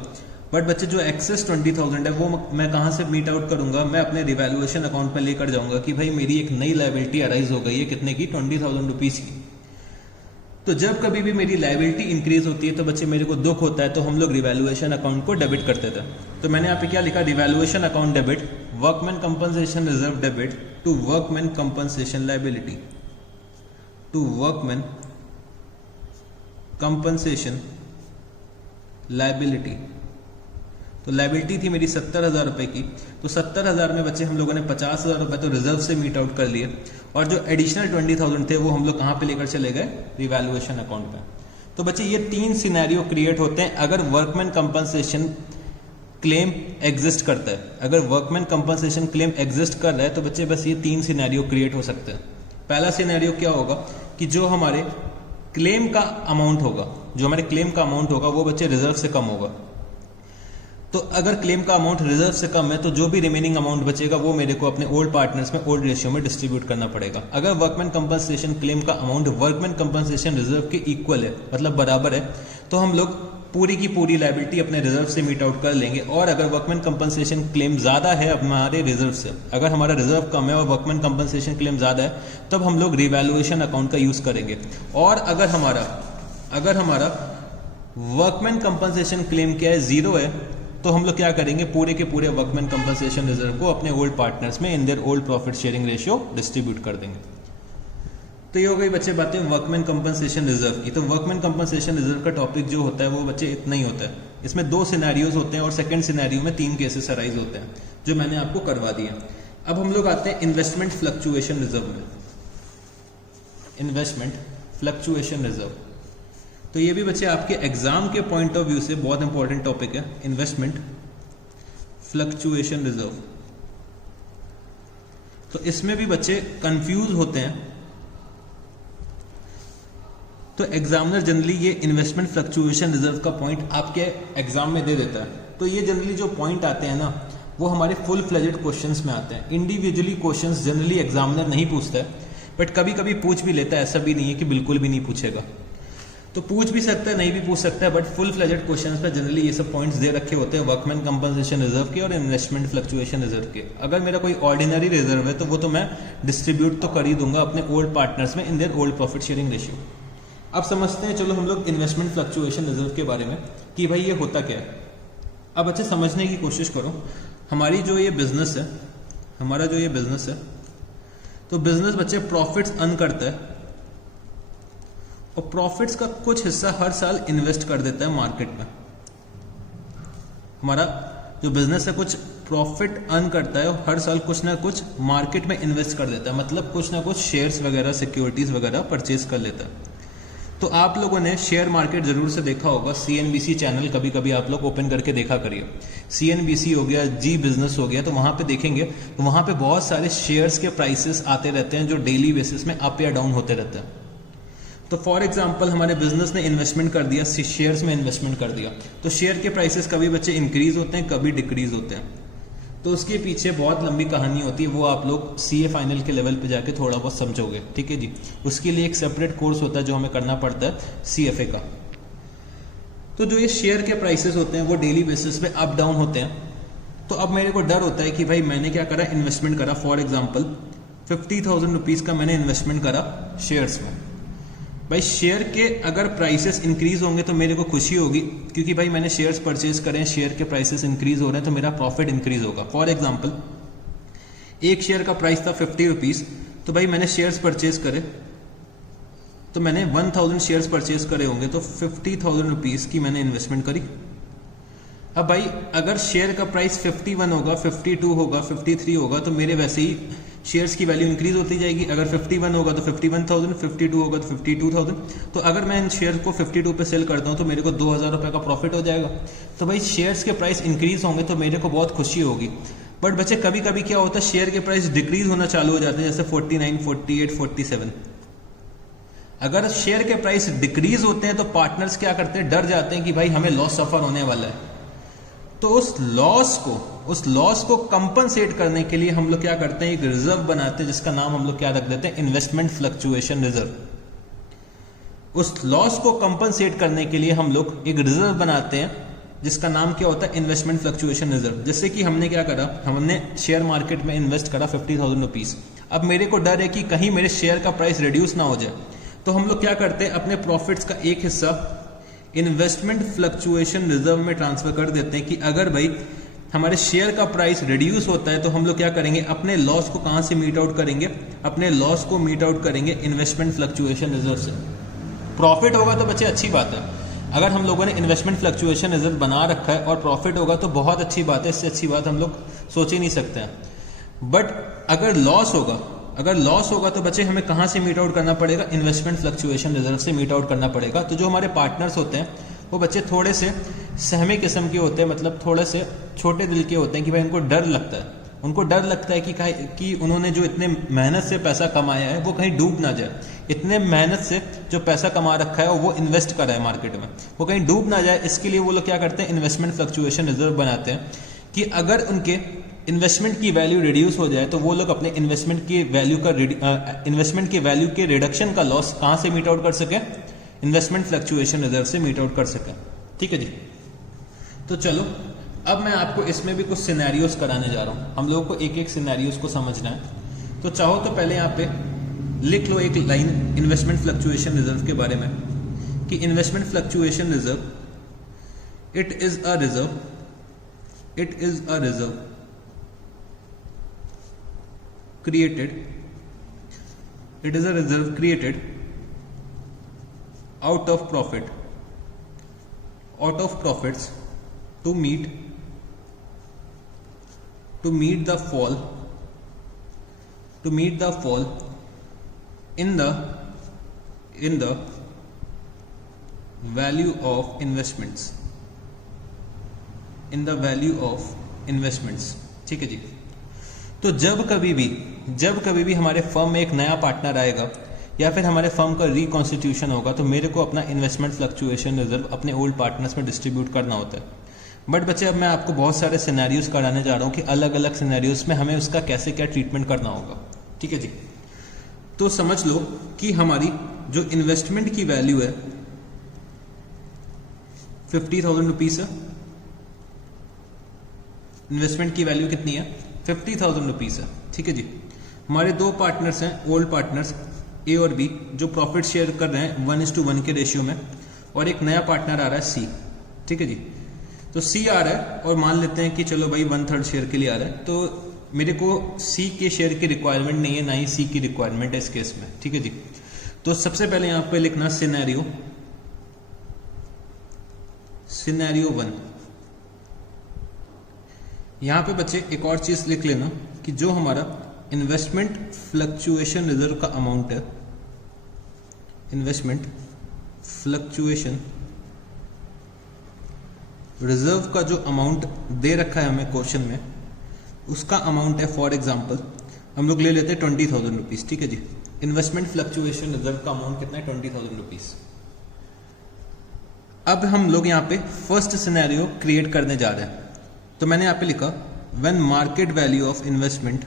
बट बच्चे जो एक्सेस 20,000 है वो मैं कहां से मीट आउट करूंगा? मैं अपने रिवैल्यूएशन अकाउंट में लेकर जाऊंगा कि भाई मेरी एक नई लायबिलिटी अराइज हो गई है, कितने की? 20,000 रुपीज की। तो जब कभी भी मेरी लायबिलिटी इंक्रीज होती है तो बच्चे मेरे को दुख होता है, तो हम लोग रिवैल्यूएशन अकाउंट को डेबिट करते थे। तो मैंने यहाँ पे क्या लिखा? Revaluation account debit, workman compensation reserve debit to workman compensation liability, to workman compensation liability. तो लाइबिलिटी थी मेरी 70,000 रुपए की, तो 70,000 में बच्चे हम लोगों ने 50,000 रुपए तो रिजर्व से मीट आउट कर लिए, और जो एडिशनल 20,000 थे वो हम लोग कहाँ पे लेकर चले गए, रिवैल्यूएशन अकाउंट पे। तो बच्चे ये 3 सिनेरियो क्रिएट होते हैं अगर वर्कमैन कंपनसेशन क्लेम एग्जिस्ट करता है। अगर वर्कमैन कंपनसेशन क्लेम एग्जिस्ट कर रहा है तो बच्चे बस ये 3 सिनेरियो क्रिएट हो सकते हैं। पहला सिनेरियो क्या होगा कि जो हमारे क्लेम का अमाउंट होगा, जो हमारे क्लेम का अमाउंट होगा वो बच्चे रिजर्व से कम होगा। तो अगर क्लेम का अमाउंट रिजर्व से कम है तो जो भी रिमेनिंग अमाउंट बचेगा वो मेरे को अपने ओल्ड पार्टनर्स में ओल्ड रेशियो में डिस्ट्रीब्यूट करना पड़ेगा। अगर वर्कमैन कंपनसेशन क्लेम का अमाउंट वर्कमैन कंपनसेशन रिजर्व के इक्वल है, मतलब बराबर है, तो हम लोग पूरी की पूरी लायबिलिटी अपने रिजर्व से मीट आउट कर लेंगे। और अगर वर्कमैन कंपनसेशन क्लेम ज्यादा है हमारे रिजर्व से, अगर हमारा रिजर्व कम है और वर्कमैन कंपनसेशन क्लेम ज्यादा है, तब हम लोग रिवैल्यूएशन अकाउंट का यूज करेंगे। और अगर हमारा वर्कमैन कंपनसेशन क्लेम क्या है, 0 है, तो हम लोग क्या करेंगे, पूरे के पूरे वर्कमैन कंपनसेशन रिजर्व को अपने ओल्ड पार्टनर्स में in their old profit sharing ratio distribute कर देंगे। तो ये हो गई बच्चे बातें वर्कमैन कंपनसेशन रिजर्व की। तो वर्कमैन कंपनसेशन रिजर्व का टॉपिक जो होता है वो बच्चे इतना ही होता है। इसमें 2 सिनेरियोज होते हैं और सेकंड सिनेरियो में 3 केसेस अराइज होते हैं जो मैंने आपको करवा दिए। अब हम लोग आते हैं इन्वेस्टमेंट फ्लक्चुएशन रिजर्व में। इन्वेस्टमेंट फ्लक्चुएशन रिजर्व, तो ये भी बच्चे आपके एग्जाम के पॉइंट ऑफ व्यू से बहुत इंपॉर्टेंट टॉपिक है, इन्वेस्टमेंट फ्लक्चुएशन रिजर्व। तो इसमें भी बच्चे कंफ्यूज होते हैं। तो एग्जामिनर जनरली ये इन्वेस्टमेंट फ्लक्चुएशन रिजर्व का पॉइंट आपके एग्जाम में दे देता है। तो ये जनरली जो पॉइंट आते हैं ना, वो हमारे फुल फ्लेजेड क्वेश्चंस में आते हैं। इंडिविजुअली क्वेश्चंस जनरली एग्जामिनर नहीं पूछता है, बट कभी कभी पूछ भी लेता है। ऐसा भी नहीं है कि बिल्कुल भी नहीं पूछेगा, तो पूछ भी सकता है, नहीं भी पूछ सकता है, बट फुल फ्लेजेड क्वेश्चंस पे जनरली ये सब पॉइंट्स दे रखे होते हैं वर्कमैन कंपनसेशन रिजर्व के और इन्वेस्टमेंट फ्लक्चुएशन रिजर्व के। अगर मेरा कोई ऑर्डिनरी रिजर्व है तो वो तो मैं डिस्ट्रीब्यूट तो कर ही दूंगा अपने ओल्ड पार्टनर्स में in their old profit sharing ratio. अब समझते हैं चलो हम लोग इन्वेस्टमेंट फ्लक्चुएशन रिजर्व के बारे में कि भाई ये होता क्या है। अब अच्छे समझने की कोशिश करो। हमारा जो ये बिजनेस है, तो बिजनेस बच्चे प्रॉफिट्स अर्न करता है और प्रॉफिट्स का कुछ हिस्सा हर साल इन्वेस्ट कर देता है मार्केट में। हमारा जो बिजनेस है कुछ प्रॉफिट अर्न करता है और हर साल कुछ ना कुछ मार्केट में इन्वेस्ट कर देता है, मतलब कुछ ना कुछ शेयर्स वगैरह, सिक्योरिटीज वगैरह परचेज कर लेता है। तो आप लोगों ने शेयर मार्केट जरूर से देखा होगा, CNBC चैनल कभी कभी आप लोग ओपन करके देखा करिए। CNBC हो गया, जी बिजनेस हो गया, तो वहां पे देखेंगे तो वहां पे बहुत सारे शेयर्स के प्राइसेस आते रहते हैं जो डेली बेसिस में अप या डाउन होते रहते हैं। तो फॉर एग्जांपल हमारे बिजनेस ने इन्वेस्टमेंट कर दिया, शेयर्स में इन्वेस्टमेंट कर दिया, तो शेयर के प्राइसेस कभी बच्चे इंक्रीज होते हैं, कभी डिक्रीज होते हैं। तो उसके पीछे बहुत लंबी कहानी होती है, वो आप लोग CA फाइनल के लेवल पे जाके थोड़ा बहुत समझोगे, ठीक है जी। उसके लिए एक सेपरेट कोर्स होता है जो हमें करना पड़ता है CFA का। तो जो ये शेयर के प्राइसेस होते हैं वो डेली बेसिस पे अप डाउन होते हैं। तो अब मेरे को डर होता है कि भाई मैंने क्या करा, इन्वेस्टमेंट करा, फॉर एग्जाम्पल 50,000 रुपीज का मैंने इन्वेस्टमेंट करा शेयर्स में। भाई शेयर के अगर प्राइसेस इंक्रीज होंगे तो मेरे को खुशी होगी, क्योंकि भाई मैंने शेयर्स परचेज करें, शेयर के प्राइसेस इंक्रीज हो रहे हैं तो मेरा प्रॉफिट इंक्रीज होगा। फॉर एग्जांपल एक शेयर का प्राइस था 50 रुपीज, तो भाई मैंने शेयर्स परचेज करे, तो मैंने 1000 शेयर्स परचेज करे होंगे, तो 50,000 रुपीज की मैंने इन्वेस्टमेंट करी। अब भाई अगर शेयर का प्राइस 51 होगा, 52 होगा, 53 होगा, तो मेरे वैसे ही शेयर्स की वैल्यू इंक्रीज होती जाएगी। अगर 51 होगा तो 51,000, 52 होगा तो 52,000। तो अगर मैं इन शेयर को 52 पे सेल करता हूं तो मेरे को 2,000 रुपए का प्रॉफिट हो जाएगा। तो भाई शेयर्स के प्राइस इंक्रीज होंगे तो मेरे को बहुत खुशी होगी। बट बच्चे कभी कभी क्या होता है, शेयर के प्राइस डिक्रीज होना चालू हो जाते हैं, जैसे 49, 48, 47। अगर शेयर के प्राइस डिक्रीज होते हैं तो पार्टनर्स क्या करते हैं, डर जाते हैं कि भाई हमें लॉस सफर होने वाला है। तो उस लॉस को कंपनसेट करने के लिए हम लोग क्या करते हैं, एक रिजर्व बनाते हैं जिसका नाम हम लोग क्या रख देते हैं, इन्वेस्टमेंट फ्लक्चुएशन रिजर्व। उस लॉस को कंपनसेट करने के लिए हम लोग एक रिजर्व बनाते हैं जिसका नाम क्या होता है, इन्वेस्टमेंट फ्लक्चुएशन रिजर्व। जैसे कि हमने क्या करा, हमने शेयर मार्केट में इन्वेस्ट करा 50,000 रुपीज। अब मेरे को डर है कि कहीं मेरे शेयर का प्राइस रिड्यूस ना हो जाए, तो हम लोग क्या करते हैं, अपने प्रॉफिट्स का एक हिस्सा इन्वेस्टमेंट फ्लक्चुएशन रिजर्व में ट्रांसफर कर देते हैं कि अगर भाई हमारे शेयर का प्राइस रिड्यूस होता है तो हम लोग क्या करेंगे, अपने लॉस को कहां से मीट आउट करेंगे, अपने लॉस को मीट आउट करेंगे इन्वेस्टमेंट फ्लक्चुएशन रिजर्व से। प्रॉफिट होगा तो बच्चे अच्छी बात है, अगर हम लोगों ने इन्वेस्टमेंट फ्लक्चुएशन रिजर्व बना रखा है और प्रॉफिट होगा तो बहुत अच्छी बात है, इससे अच्छी बात हम लोग सोच ही नहीं सकते हैं। बट अगर लॉस होगा तो बच्चे हमें कहाँ से मीट आउट करना पड़ेगा? इन्वेस्टमेंट फ्लक्चुएशन रिजर्व से मीट आउट करना पड़ेगा। तो जो हमारे पार्टनर्स होते हैं वो बच्चे थोड़े से सहमी किस्म के होते हैं, मतलब थोड़े से छोटे दिल के होते हैं कि भाई उनको डर लगता है कि उन्होंने जो इतने मेहनत से पैसा कमाया है वो कहीं डूब ना जाए, इतने मेहनत से जो पैसा कमा रखा है वो इन्वेस्ट कर रहा है मार्केट में, वो कहीं डूब ना जाए। इसके लिए वो लोग क्या करते हैं? इन्वेस्टमेंट फ्लक्चुएशन रिजर्व बनाते हैं कि अगर उनके इन्वेस्टमेंट की वैल्यू रिड्यूस हो जाए तो वो लोग अपने इन्वेस्टमेंट की वैल्यू के रिडक्शन का लॉस कहाँ से मीट आउट कर सके? इन्वेस्टमेंट फ्लक्चुएशन रिजर्व से मीट आउट कर सके। ठीक है जी। तो चलो अब मैं आपको इसमें भी कुछ सिनेरियोस कराने जा रहा हूं। हम लोगों को एक एक सिनेरियोस को समझना है। तो चाहो तो पहले यहाँ पे लिख लो एक लाइन इन्वेस्टमेंट फ्लक्चुएशन रिजर्व के बारे में कि investment fluctuation reserve it is a reserve created out of profits to meet the fall in the value of investments, ठीक है जी। तो जब कभी भी हमारे फर्म में एक नया पार्टनर आएगा या फिर हमारे फर्म का रिकॉन्स्टिट्यूशन होगा तो मेरे को अपना इन्वेस्टमेंट फ्लक्चुएशन रिजर्व अपने ओल्ड पार्टनर्स में डिस्ट्रीब्यूट करना होता है। बट बच्चे अब मैं आपको बहुत सारे सिनेरियोस कराने जा रहा हूँ कि अलग अलग सिनेरियोस में हमें उसका कैसे क्या ट्रीटमेंट करना होगा। ठीक है जी। तो समझ लो कि हमारी जो इन्वेस्टमेंट की वैल्यू है 50,000 रुपीज है। इन्वेस्टमेंट की वैल्यू कितनी है? 50,000 रुपीज है। ठीक है जी। हमारे दो पार्टनर्स हैं, ओल्ड पार्टनर्स ए और बी, जो प्रॉफिट शेयर कर रहे हैं 1:1 के रेशियो में, और एक नया पार्टनर आ रहा है सी। ठीक है जी। तो सी आ रहा है और मान लेते हैं कि चलो भाई 1/3 शेयर के लिए आ रहा है, तो मेरे को सी के शेयर की रिक्वायरमेंट नहीं है, ना ही सी की रिक्वायरमेंट है इस केस में। ठीक है जी। तो सबसे पहले यहां पे लिखना सिनेरियो 1। यहां पे बच्चे एक और चीज लिख लेना कि जो हमारा इन्वेस्टमेंट फ्लक्चुएशन रिजर्व का अमाउंट है, इन्वेस्टमेंट फ्लक्चुएशन रिजर्व का जो अमाउंट दे रखा है हमें क्वेश्चन में, उसका अमाउंट है, फॉर एग्जांपल हम लोग ले लेते हैं 20,000 रुपीज। ठीक है जी। इन्वेस्टमेंट फ्लक्चुएशन रिजर्व का अमाउंट कितना है? 20,000 रुपीज। अब हम लोग यहाँ पे फर्स्ट सिनेरियो क्रिएट करने जा रहे हैं। तो मैंने यहाँ पे लिखा when market value of investment.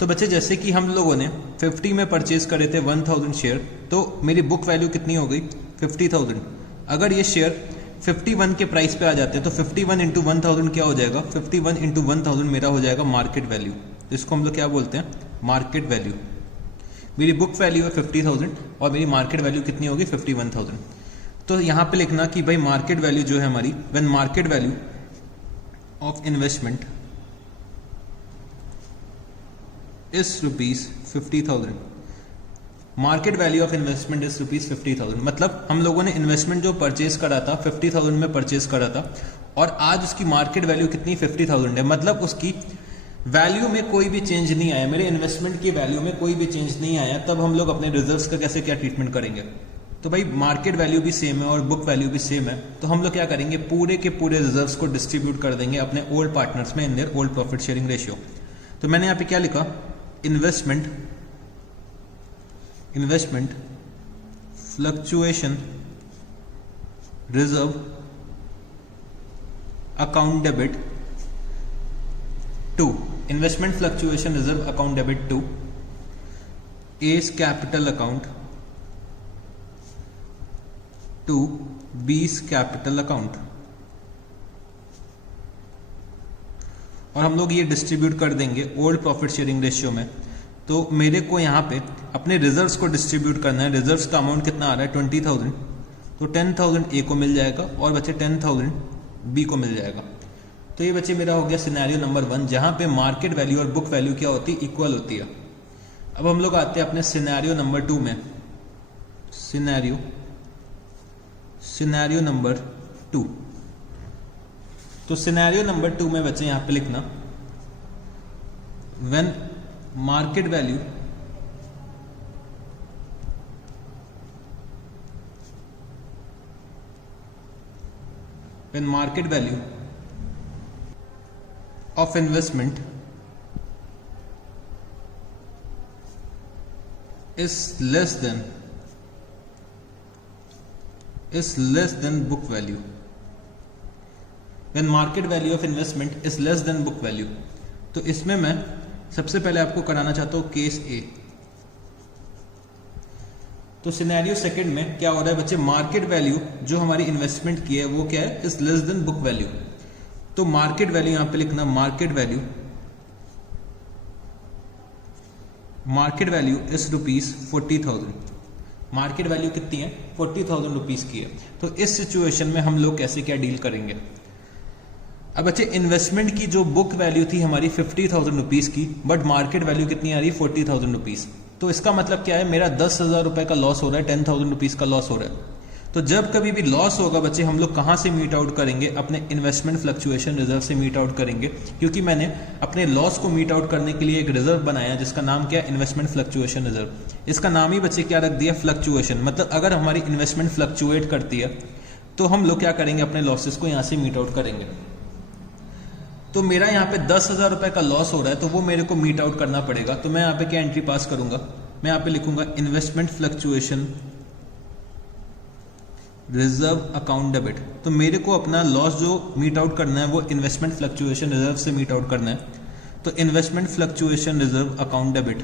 तो बच्चे जैसे कि हम लोगों ने 50 में परचेज करे थे 1,000 शेयर, तो मेरी बुक वैल्यू कितनी हो गई? 50,000। अगर ये शेयर 51 के प्राइस पे आ जाते हैं तो 51 इंटू 1,000 क्या हो जाएगा? 51 इंटू 1,000 मेरा हो जाएगा मार्केट वैल्यू। तो इसको हम लोग क्या बोलते हैं? Market value. मेरी बुक वैल्यू है 50,000 और मेरी मार्केट वैल्यू कितनी होगी? 51,000। तो यहां पे लिखना कि भाई मार्केट वैल्यू जो है हमारी, when market value of investment is ₹50,000। Market value of investment is ₹50,000। मतलब हम लोगों ने इन्वेस्टमेंट जो परचेज करा था 50,000 में परचेज करा था और आज उसकी मार्केट वैल्यू कितनी? 50,000 है। मतलब उसकी वैल्यू में कोई भी चेंज नहीं आया, मेरे इन्वेस्टमेंट की वैल्यू में कोई भी चेंज नहीं आया। तब हम लोग अपने रिजर्व्स का कैसे क्या ट्रीटमेंट करेंगे? तो भाई मार्केट वैल्यू भी सेम है और बुक वैल्यू भी सेम है, तो हम लोग क्या करेंगे? पूरे के पूरे रिजर्व्स को डिस्ट्रीब्यूट कर देंगे अपने ओल्ड पार्टनर्स में in their old profit sharing ratio. तो मैंने यहाँ पे क्या लिखा? Investment fluctuation reserve account debit to, investment fluctuation reserve account debit to A's capital account to B's capital account. और हम लोग ये डिस्ट्रीब्यूट कर देंगे ओल्ड प्रॉफिट शेयरिंग रेशियो में। तो मेरे को यहाँ पे अपने रिजर्व्स को डिस्ट्रीब्यूट करना है। रिजर्व्स का अमाउंट कितना आ रहा है? 20,000। तो 10,000 ए को मिल जाएगा और बच्चे 10,000 बी को मिल जाएगा। तो ये बच्चे मेरा हो गया सिनेरियो नंबर 1, जहां पे मार्केट वैल्यू और बुक वैल्यू क्या होती है? इक्वल होती है। अब हम लोग आते हैं अपने सिनेरियो नंबर 2 में। Scenario number 2। तो सिनेरियो नंबर 2 में बच्चे यहां पे लिखना when market value of investment is less than book value. When market value of investment is less than book value, तो इसमें मैं सबसे पहले आपको कराना चाहता हूं केस ए। तो सिनेरियो सेकंड में क्या हो रहा है बच्चे, मार्केट वैल्यू जो हमारी इन्वेस्टमेंट की है वो क्या है, is less then book value. तो मार्केट वैल्यू यहां पे लिखना market value is ₹40,000। Market value कितनी है, 40,000 रुपीज की है। तो इस सिचुएशन में हम लोग कैसे क्या डील करेंगे। अब बच्चे इन्वेस्टमेंट की जो बुक वैल्यू थी हमारी 50,000 रुपीज की, बट मार्केट वैल्यू कितनी आ रही है, 40,000 रुपीज। तो इसका मतलब क्या है, मेरा 10,000 रुपए का लॉस हो रहा है, 10,000 रुपीज का लॉस हो रहा है। तो जब कभी भी लॉस होगा बच्चे, हम लोग कहां से मीट आउट करेंगे, अपने इन्वेस्टमेंट फ्लक्चुएशन रिजर्व से मीट आउट करेंगे। क्योंकि मैंने अपने लॉस को मीट आउट करने के लिए एक रिजर्व बनाया जिसका नाम क्या है, इन्वेस्टमेंट फ्लक्चुएशन रिजर्व। इसका नाम ही बच्चे क्या रख दिया, फ्लक्चुएशन। मतलब अगर हमारी इन्वेस्टमेंट फ्लक्चुएट करती है तो हम लोग क्या करेंगे, अपने लॉसेस को यहां से मीट आउट करेंगे। तो मेरा यहाँ पे 10,000 रुपए का लॉस हो रहा है, तो वो मेरे को मीट आउट करना पड़ेगा। तो मैं यहाँ पे क्या एंट्री पास करूंगा, मैं यहाँ पे लिखूंगा investment fluctuation reserve account debit. तो मेरे को अपना लॉस जो मीट आउट करना है वो इन्वेस्टमेंट फ्लक्चुएशन रिजर्व से मीट आउट करना है। तो investment fluctuation reserve account debit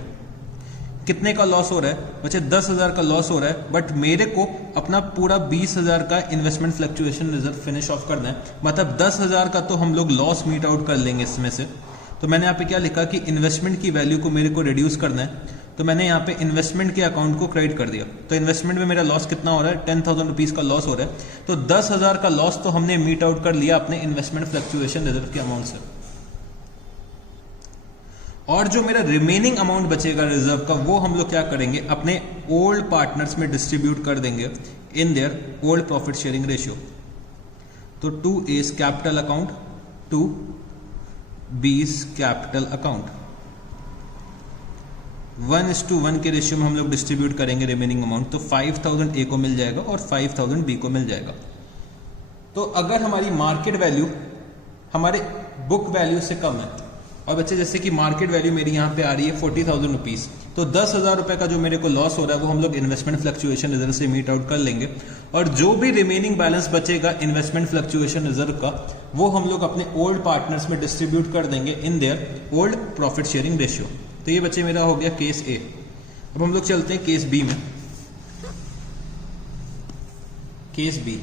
कितने का लॉस हो रहा है बच्चे, 10,000 का लॉस हो रहा है, बट मेरे को अपना पूरा 20,000 का investment fluctuation reserve finish off करना है। मतलब 10,000 का तो हम लोग लॉस मीट आउट कर लेंगे इसमें से। तो मैंने यहाँ पे क्या लिखा कि इन्वेस्टमेंट की वैल्यू को मेरे को रिड्यूस करना है। तो मैंने यहाँ पे इन्वेस्टमेंट के अकाउंट को क्रेडिट कर दिया। तो इन्वेस्टमेंट में मेरा लॉस कितना हो रहा है, 10,000 रुपीज का लॉस हो रहा है। तो 10,000 का लॉस तो हमने मीट आउट कर लिया अपने इन्वेस्टमेंट फ्लक्चुएशन रिजर्व के अमाउंट से। और जो मेरा रिमेनिंग अमाउंट बचेगा रिजर्व का, वो हम लोग क्या करेंगे, अपने ओल्ड पार्टनर्स में डिस्ट्रीब्यूट कर देंगे इन their old profit sharing ratio. तो 2A capital account, 2B capital account, 1:1 के रेशियो में हम लोग डिस्ट्रीब्यूट करेंगे रिमेनिंग अमाउंट। तो 5,000 A को मिल जाएगा और 5,000 B को मिल जाएगा। तो अगर हमारी मार्केट वैल्यू हमारे बुक वैल्यू से कम है, और बच्चे जैसे कि मार्केट वैल्यू मेरी यहाँ पे आ रही है 40,000 रुपीज, तो 10,000 रुपए का जो मेरे को लॉस हो रहा है वो हम लोग इन्वेस्टमेंट फ्लक्चुएशन रिजर्व से मीट आउट कर लेंगे। और जो भी रिमेनिंग बैलेंस बचेगा इन्वेस्टमेंट फ्लक्चुएशन रिजर्व का, वो हम लोग अपने ओल्ड पार्टनर्स में डिस्ट्रीब्यूट कर देंगे इन their old profit sharing ratio. तो ये बच्चे मेरा हो गया केस ए। अब हम लोग चलते हैं केस बी में। Case B,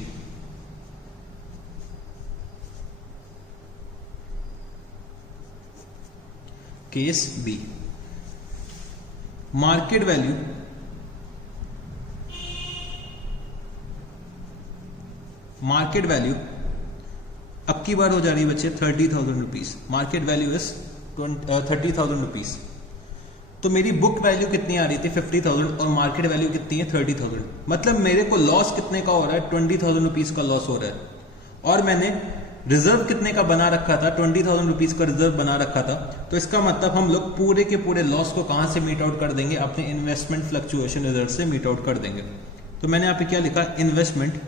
case B, market value अब की बार हो जा रही है बच्चे 30,000 rupees. Market value is 30,000 rupees. तो मेरी बुक वैल्यू कितनी आ रही थी 50,000 और मार्केट वैल्यू कितनी है 30,000। मतलब मेरे को लॉस कितने का हो रहा है, 20,000 रुपीज का लॉस हो रहा है। और मैंने रिजर्व कितने का बना रखा था, 20,000 रुपीज का रिजर्व बना रखा था। तो इसका मतलब हम लोग पूरे के पूरे लॉस को कहां से मीट आउट कर देंगे, अपने इन्वेस्टमेंट फ्लक्चुएशन रिजर्व से मीट आउट कर देंगे। तो मैंने यहां पे क्या लिखा, investment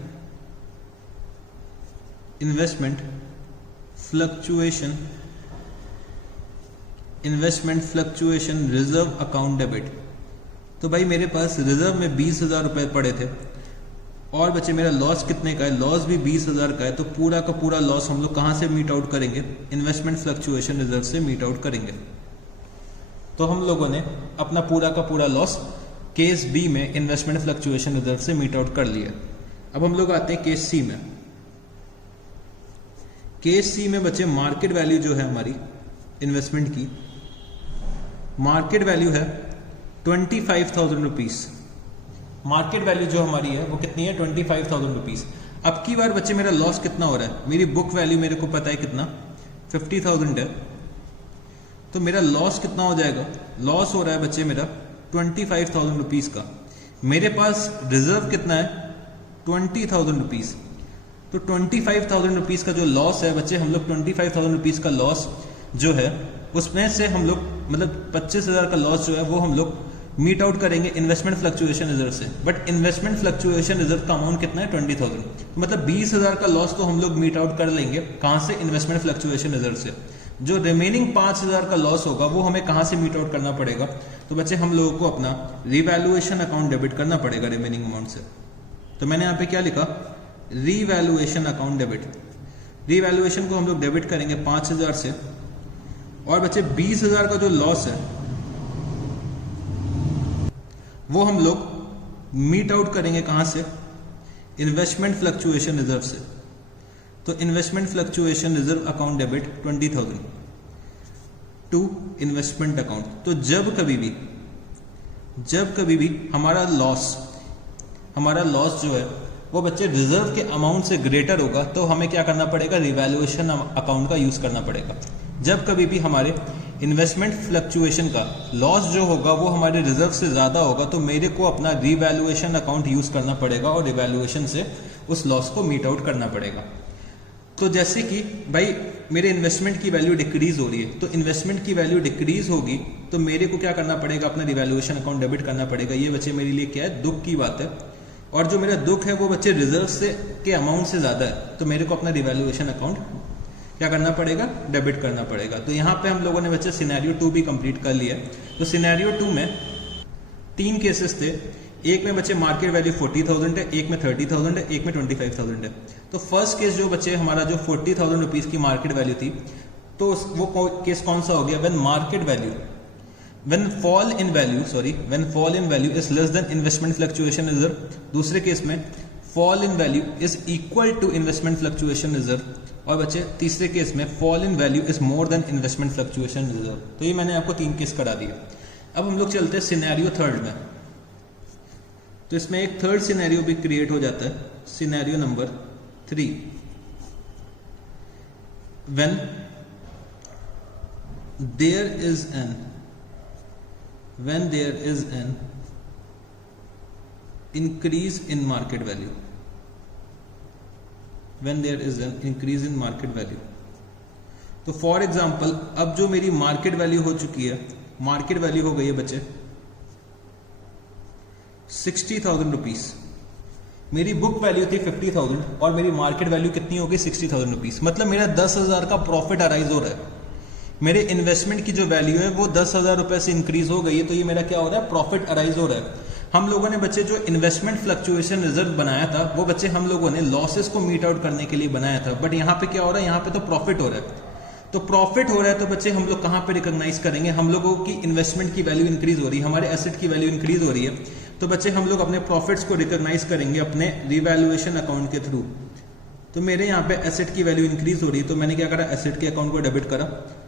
fluctuation reserve account debit. तो भाई मेरे पास रिजर्व में 20,000 रुपए पड़े थे, और बच्चे मेरा लॉस कितने का है, लॉस भी 20,000 का है। तो पूरा का पूरा लॉस हम लोग कहां से मीट आउट करेंगे, इन्वेस्टमेंट फ्लक्चुएशन रिजर्व से मीट आउट करेंगे। तो हम लोगों ने अपना पूरा का पूरा लॉस केस बी में इन्वेस्टमेंट फ्लक्चुएशन रिजर्व से मीट आउट कर लिया। अब हम लोग आते हैं केस सी में। केस सी में बच्चे मार्केट वैल्यू जो है हमारी इन्वेस्टमेंट की, मार्केट वैल्यू है 25,000 रुपीज। मार्केट वैल्यू जो हमारी है वो कितनी है, 25,000 रुपीज। अब की बार बच्चे मेरा लॉस कितना हो रहा है, मेरी बुक वैल्यू मेरे को पता है कितना 50,000 है। तो मेरा लॉस कितना हो जाएगा, लॉस हो रहा है बच्चे मेरा 25,000 रुपीज का। मेरे पास रिजर्व कितना है 20,000 रुपीज। तो 25,000 रुपीज का जो लॉस है बच्चे, हम लोग 25,000 रुपीज का लॉस जो है उसमें से हम लोग मतलब 25,000 का लॉस जो है वो हम लोग मीट आउट करेंगे इन्वेस्टमेंट फ्लक्चुएशन रिजर्व से। बट इन्वेस्टमेंट फ्लक्चुएशन रिजर्व का अमाउंट कितना है 20,000, मतलब 20,000 का लॉस तो हम लोग मीट आउट कर लेंगे कहां से, इन्वेस्टमेंट फ्लक्चुएशन रिजर्व से। जो रिमेनिंग 5,000 का लॉस होगा वो हमें कहां से मीट आउट करना पड़ेगा, तो बच्चे हम लोगों को अपना रिवैल्यूएशन अकाउंट डेबिट करना पड़ेगा रिमेनिंग अमाउंट से। तो मैंने यहाँ पे क्या लिखा, रिवैल्यूएशन अकाउंट डेबिट। रिवैल्यूएशन को हम लोग डेबिट करेंगे 5,000 से, और बच्चे 20,000 का जो लॉस है वो हम लोग मीट आउट करेंगे कहां से, इन्वेस्टमेंट फ्लक्चुएशन रिजर्व से। तो investment fluctuation reserve account debit 20,000 to investment account. तो जब कभी भी हमारा लॉस जो है वो बच्चे रिजर्व के अमाउंट से ग्रेटर होगा तो हमें क्या करना पड़ेगा, रिवैल्यूएशन अकाउंट का यूज करना पड़ेगा। जब कभी भी हमारे इन्वेस्टमेंट फ्लक्चुएशन का लॉस जो होगा वो हमारे रिजर्व से ज्यादा होगा तो मेरे को अपना रिवैल्यूएशन अकाउंट यूज करना पड़ेगा और रिवैल्यूएशन से उस लॉस को मीट आउट करना पड़ेगा। तो जैसे कि भाई मेरे इन्वेस्टमेंट की वैल्यू डिक्रीज हो रही है, तो इन्वेस्टमेंट की वैल्यू डिक्रीज होगी तो मेरे को क्या करना पड़ेगा, अपना रिवैल्यूएशन अकाउंट डेबिट करना पड़ेगा। ये बच्चे मेरे लिए क्या है, दुख की बात है। और जो मेरा दुख है वो बच्चे रिजर्व से के अमाउंट से ज्यादा है तो मेरे को अपना रिवैल्यूएशन अकाउंट क्या करना पड़ेगा, डेबिट करना पड़ेगा। तो यहाँ पे हम लोगों ने बच्चे सिनेरियो 2 भी कंप्लीट कर लिया। तो सिनेरियो 2 में 3 केसेस थे। एक में बच्चे मार्केट वैल्यू 40,000 है, एक में 30,000 है, एक में 25,000 है। तो फर्स्ट केस जो बच्चे हमारा जो 40,000 रुपीज की मार्केट वैल्यू थी, तो वो केस कौन सा हो गया, when fall in value is less than investment fluctuation reserve। दूसरे केस में fall in value is equal to investment fluctuation reserve, और बच्चे तीसरे केस में fall in value is more than investment fluctuation reserve। तो ये मैंने आपको 3 केस करा दिए। अब हम लोग चलते हैं सिनेरियो 3 में। तो इसमें एक थर्ड सिनेरियो भी क्रिएट हो जाता है, scenario number 3। when there is an increase in market value, तो फॉर एग्जाम्पल अब जो मेरी मार्केट वैल्यू हो चुकी है, मार्केट वैल्यू हो गई है बच्चे 60,000 रुपीज। मेरी बुक वैल्यू थी 50,000 और मेरी मार्केट वैल्यू कितनी हो गई 60,000 रुपीज। मतलब मेरा 10,000 का प्रॉफिट अराइज हो रहा है। मेरे इन्वेस्टमेंट की जो वैल्यू है वो 10,000 रुपए से इंक्रीज हो गई है, तो ये मेरा क्या हो रहा है, प्रॉफिट अराइज हो रहा है। हम लोगों ने बच्चे जो इन्वेस्टमेंट फ्लक्चुएशन रिजर्व बनाया था वो बच्चे हम लोगों ने लॉसेस को मीट आउट करने के लिए बनाया था। बट यहाँ पे क्या हो रहा है, यहाँ पे तो प्रॉफिट हो रहा है। तो प्रॉफिट हो रहा है तो बच्चे हम लोग कहाँ पे रिकॉग्नाइज करेंगे, हम लोगों की इन्वेस्टमेंट की वैल्यू इंक्रीज हो रही है, हमारे एसेट की वैल्यू इंक्रीज हो रही है, तो बच्चे हम लोग अपने प्रॉफिट्स को रिकॉग्नाइज करेंगे अपने रिवैल्यूएशन अकाउंट के थ्रू। तो मेरे यहाँ पे एसेट की वैल्यू इंक्रीज हो रही है तो मैंने क्या करा, एसेट के अकाउंट को डेबिट करा।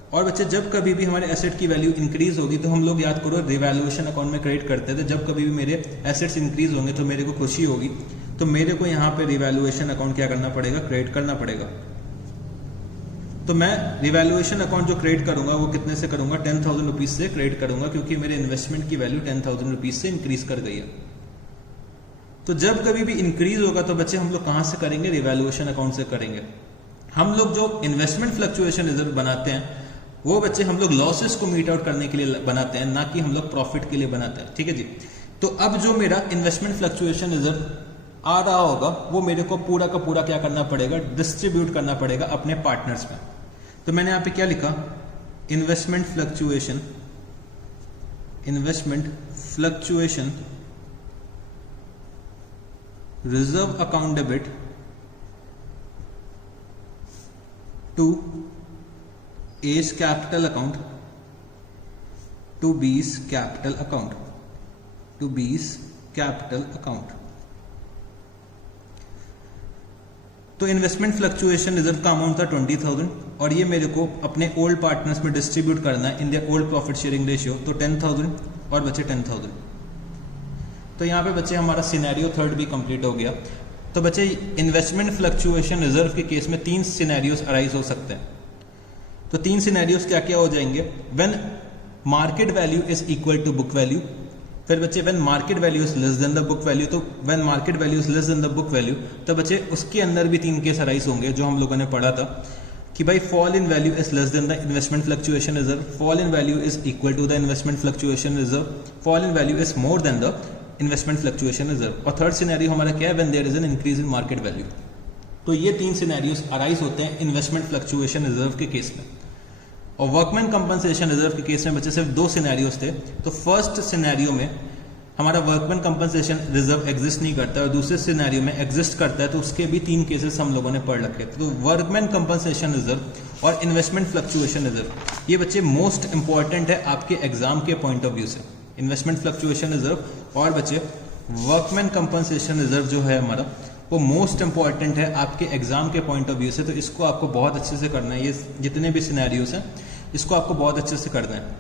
और बच्चे जब कभी भी हमारे एसेट की वैल्यू इंक्रीज होगी तो हम लोग याद करो रिवैल्यूएशन अकाउंट में क्रेडिट करते थे। जब कभी भी मेरे एसेट्स इंक्रीज होंगे तो मेरे को खुशी होगी, तो मेरे को यहाँ पे रिवैल्यूएशन अकाउंट क्या करना पड़ेगा, क्रेडिट करना पड़ेगा। तो मैं रिवैल्यूएशन अकाउंट जो क्रेडिट करूंगा वो कितने से करूंगा, 10,000 रुपीज से क्रेडिट करूंगा, क्योंकि मेरे इन्वेस्टमेंट की वैल्यू 10,000 रुपीज से इंक्रीज कर गई है। तो जब कभी भी इंक्रीज होगा तो बच्चे हम लोग कहां से करेंगे, रिवैल्यूएशन अकाउंट से करेंगे। हम लोग जो इन्वेस्टमेंट फ्लक्चुएशन रिजर्व बनाते हैं वो बच्चे हम लोग लॉसेस को मीट आउट करने के लिए बनाते हैं, ना कि हम लोग प्रॉफिट के लिए बनाते हैं। ठीक है जी। तो अब जो मेरा इन्वेस्टमेंट फ्लक्चुएशन रिजर्व आ रहा होगा वो मेरे को पूरा का पूरा क्या करना पड़ेगा, डिस्ट्रीब्यूट करना पड़ेगा अपने पार्टनर्स में। तो मैंने यहां पे क्या लिखा, investment fluctuation reserve account debit to A's capital account to B's capital account. तो इन्वेस्टमेंट फ्लक्चुएशन रिजर्व का अमाउंट था 20,000 और ये मेरे को अपने ओल्ड पार्टनर्स में डिस्ट्रीब्यूट करना है in the old profit sharing ratio. तो 10,000 और बचे 10,000। तो यहाँ पे बच्चे हमारा सिनेरियो 3 भी कंप्लीट हो गया। तो बच्चे इन्वेस्टमेंट फ्लक्चुएशन रिजर्व के केस में 3 सिनेरियोस अराइज हो सकते हैं। तो 3 सिनेरियोस क्या क्या हो जाएंगे, when market value is equal to book value, फिर बच्चे when market value is less than the book value, तो when market value is less than the book value, तो बच्चे उसके अंदर भी 3 केस अराइज होंगे जो हम लोगों ने पढ़ा था कि भाई fall in value is less than the investment fluctuation reserve, fall in value is equal to the investment fluctuation reserve, fall in value is more than the investment fluctuation reserve, और थर्ड सिनेरियो हमारा क्या है, when there is an increase in market value. तो ये 3 scenarios arise होते हैं investment fluctuation reserve के case में। और वर्कमैन कंपनसेशन रिजर्व के केस में बच्चे सिर्फ 2 सिनेरियोस थे। तो फर्स्ट सिनेरियो में हमारा वर्कमैन कंपनसेशन रिजर्व एग्जिस्ट नहीं करता और दूसरे सिनेरियो में एग्जिस्ट करता है, तो उसके भी 3 केसेस हम लोगों ने पढ़ रखे। तो वर्कमैन कंपनसेशन रिजर्व और इन्वेस्टमेंट फ्लक्चुएशन रिजर्व ये बच्चे मोस्ट इंपॉर्टेंट है आपके एग्जाम के पॉइंट ऑफ व्यू से। इन्वेस्टमेंट फ्लक्चुएशन रिजर्व और बच्चे वर्कमैन कंपनसेशन रिजर्व जो है हमारा वो मोस्ट इंपॉर्टेंट है आपके एग्जाम के पॉइंट ऑफ व्यू से। तो इसको आपको बहुत अच्छे से करना है, ये जितने भी सिनेरियोस हैं इसको आपको बहुत अच्छे से करना है।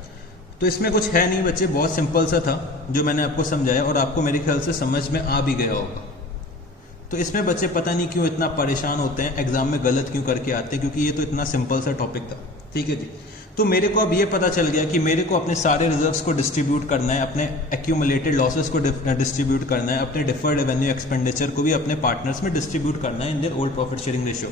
तो इसमें कुछ है नहीं बच्चे, बहुत सिंपल सा था जो मैंने आपको समझाया और आपको मेरे ख्याल से समझ में आ भी गया होगा। तो इसमें बच्चे पता नहीं क्यों इतना परेशान होते हैं, एग्जाम में गलत क्यों करके आते हैं, क्योंकि ये तो इतना सिंपल सा टॉपिक था। ठीक है जी। तो मेरे को अब ये पता चल गया कि मेरे को अपने सारे रिजर्व्स को डिस्ट्रीब्यूट करना है, अपने एक्यूमुलेटेड लॉसेस को डिस्ट्रीब्यूट करना है, अपने डिफर्ड रेवेन्यू एक्सपेंडिचर को भी अपने पार्टनर्स में डिस्ट्रीब्यूट करना है इन their old profit sharing ratio.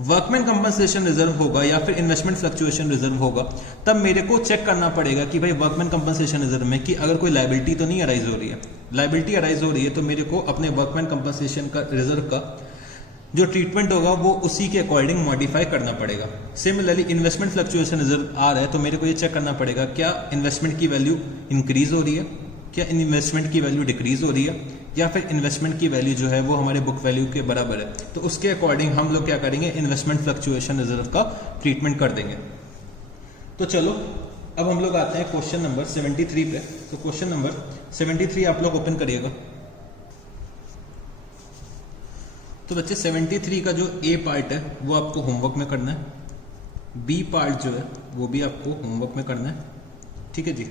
Workman compensation reserve होगा या फिर इन्वेस्टमेंट फ्लक्चुएशन रिजर्व होगा, तब मेरे को चेक करना पड़ेगा कि भाई वर्कमैन कंपनसेशन रिजर्व में कि अगर कोई लायबिलिटी तो नहीं अराइज हो रही है। लायबिलिटी अराइज हो रही है तो मेरे को अपने वर्कमैन कंपनसेशन का रिजर्व का जो ट्रीटमेंट होगा वो उसी के अकॉर्डिंग मॉडिफाई करना पड़ेगा। सिमिलरली इन्वेस्टमेंट फ्लक्चुएशन रिजर्व आ रहा है तो मेरे को ये चेक करना पड़ेगा क्या इन्वेस्टमेंट की वैल्यू इंक्रीज हो रही है, क्या इन्वेस्टमेंट की वैल्यू डिक्रीज हो रही है, या फिर इन्वेस्टमेंट की वैल्यू जो है वो हमारे बुक वैल्यू के बराबर है। तो उसके अकॉर्डिंग हम लोग क्या करेंगे, इन्वेस्टमेंट फ्लक्चुएशन रिजर्व का ट्रीटमेंट कर देंगे। तो चलो अब हम लोग आते हैं क्वेश्चन नंबर 73 पे। तो क्वेश्चन नंबर 73 आप लोग ओपन करिएगा। तो बच्चे 73 का जो ए पार्ट है वो आपको होमवर्क में करना है, बी पार्ट जो है वो भी आपको होमवर्क में करना है। ठीक है जी।